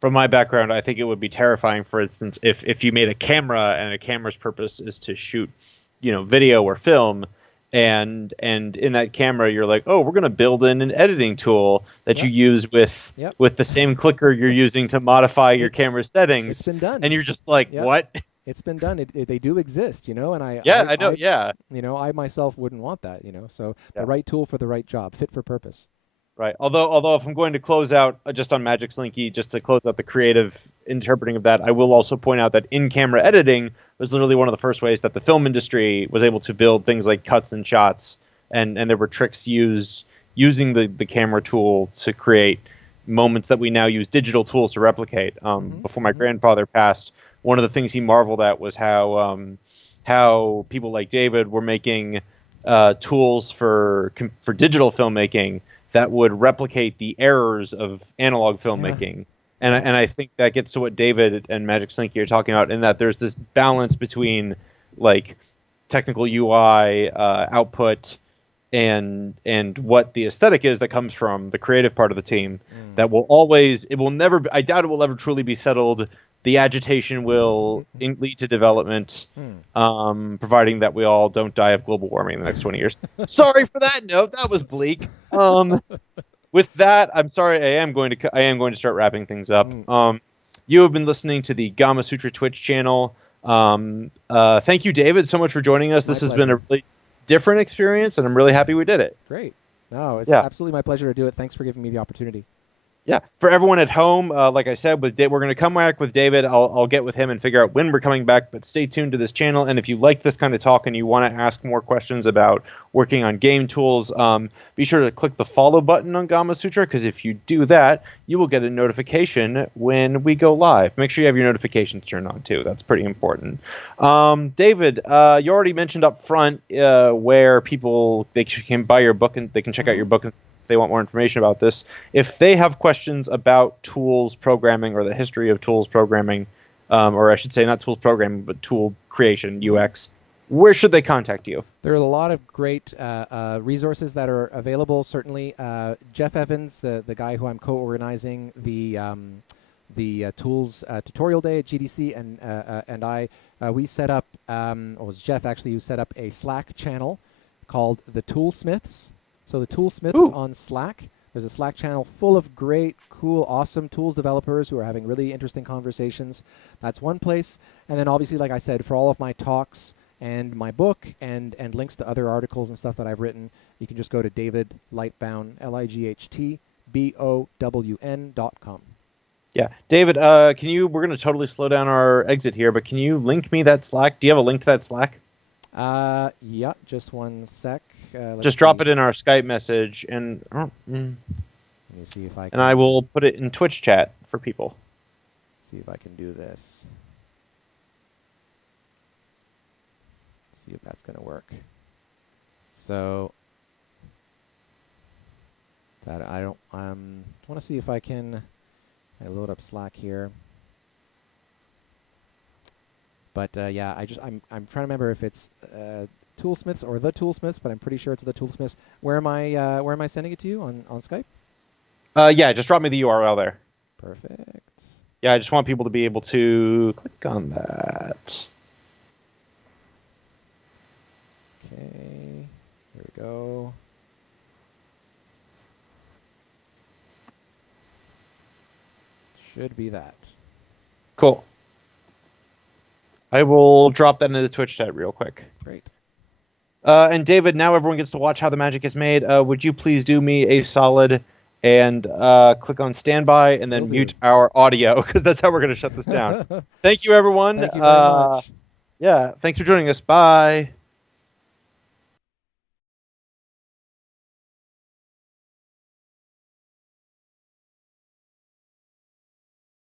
From my background, I think it would be terrifying, for instance, if you made a camera and a camera's purpose is to shoot, you know, video or film, and in that camera you're like, oh, we're going to build in an editing tool that you use with the same clicker you're using to modify your camera settings. It's been done. And you're just like, what? It's been done. They do exist, you know, and I know. You know, I myself wouldn't want that, you know. So the right tool for the right job, fit for purpose. Right. Although if I'm going to close out just on Magic Slinky, just to close out the creative interpreting of that, I will also point out that in-camera editing was literally one of the first ways that the film industry was able to build things like cuts and shots, and there were tricks using the camera tool to create moments that we now use digital tools to replicate. Before my grandfather passed, one of the things he marveled at was how people like David were making tools for digital filmmaking that would replicate the errors of analog filmmaking. And I think that gets to what David and Magic Slinky are talking about, in that there's this balance between like technical UI output and what the aesthetic is that comes from the creative part of the team that will always, it will never, I doubt it will ever truly be settled. The agitation will lead to development, providing that we all don't die of global warming in the next 20 years. Sorry for that note. That was bleak. With that, I'm sorry. I am going to start wrapping things up. You have been listening to the Gamasutra Twitch channel. Thank you, David, so much for joining us. This has been a really different experience, and I'm really happy we did it. Great. No, it's absolutely my pleasure to do it. Thanks for giving me the opportunity. Yeah, for everyone at home, like I said, we're going to come back with David. I'll get with him and figure out when we're coming back, but stay tuned to this channel. And if you like this kind of talk and you want to ask more questions about working on game tools, be sure to click the follow button on Gamasutra, because if you do that, you will get a notification when we go live. Make sure you have your notifications turned on, too. That's pretty important. David, you already mentioned up front where they can buy your book and they can check out your book and they want more information about this. If they have questions about tools programming or the history of tools programming, or I should say not tools programming, but tool creation, UX, where should they contact you? There are a lot of great resources that are available. Certainly, Jeff Evans, the guy who I'm co-organizing the tools tutorial day at GDC, and I, we set up, it was Jeff actually who set up a Slack channel called the Toolsmiths. So the Toolsmiths on Slack. There's a Slack channel full of great, cool, awesome tools developers who are having really interesting conversations. That's one place. And then obviously, like I said, for all of my talks and my book and links to other articles and stuff that I've written, you can just go to David Lightbown, LIGHTBOWN.com. Yeah. David, we're going to totally slow down our exit here, but can you link me that Slack? Do you have a link to that Slack? Yeah, just one sec. Just drop it in our Skype message, and let me see if I can. And I will put it in Twitch chat for people. See if I can do this. See if that's going to work. So that I want to see if I can. I load up Slack here. But yeah, I'm trying to remember if it's Toolsmiths or the Toolsmiths, but I'm pretty sure it's the Toolsmiths. Where am I sending it to you on Skype? Yeah, just drop me the URL there. Perfect. Yeah, I just want people to be able to click on that. Okay, here we go. Should be that. Cool. I will drop that into the Twitch chat real quick. Great. And David, now everyone gets to watch how the magic is made. Would you please do me a solid and click on standby and then mute our audio, because that's how we're going to shut this down. Thank you, everyone. Thank you very much. Yeah, thanks for joining us. Bye.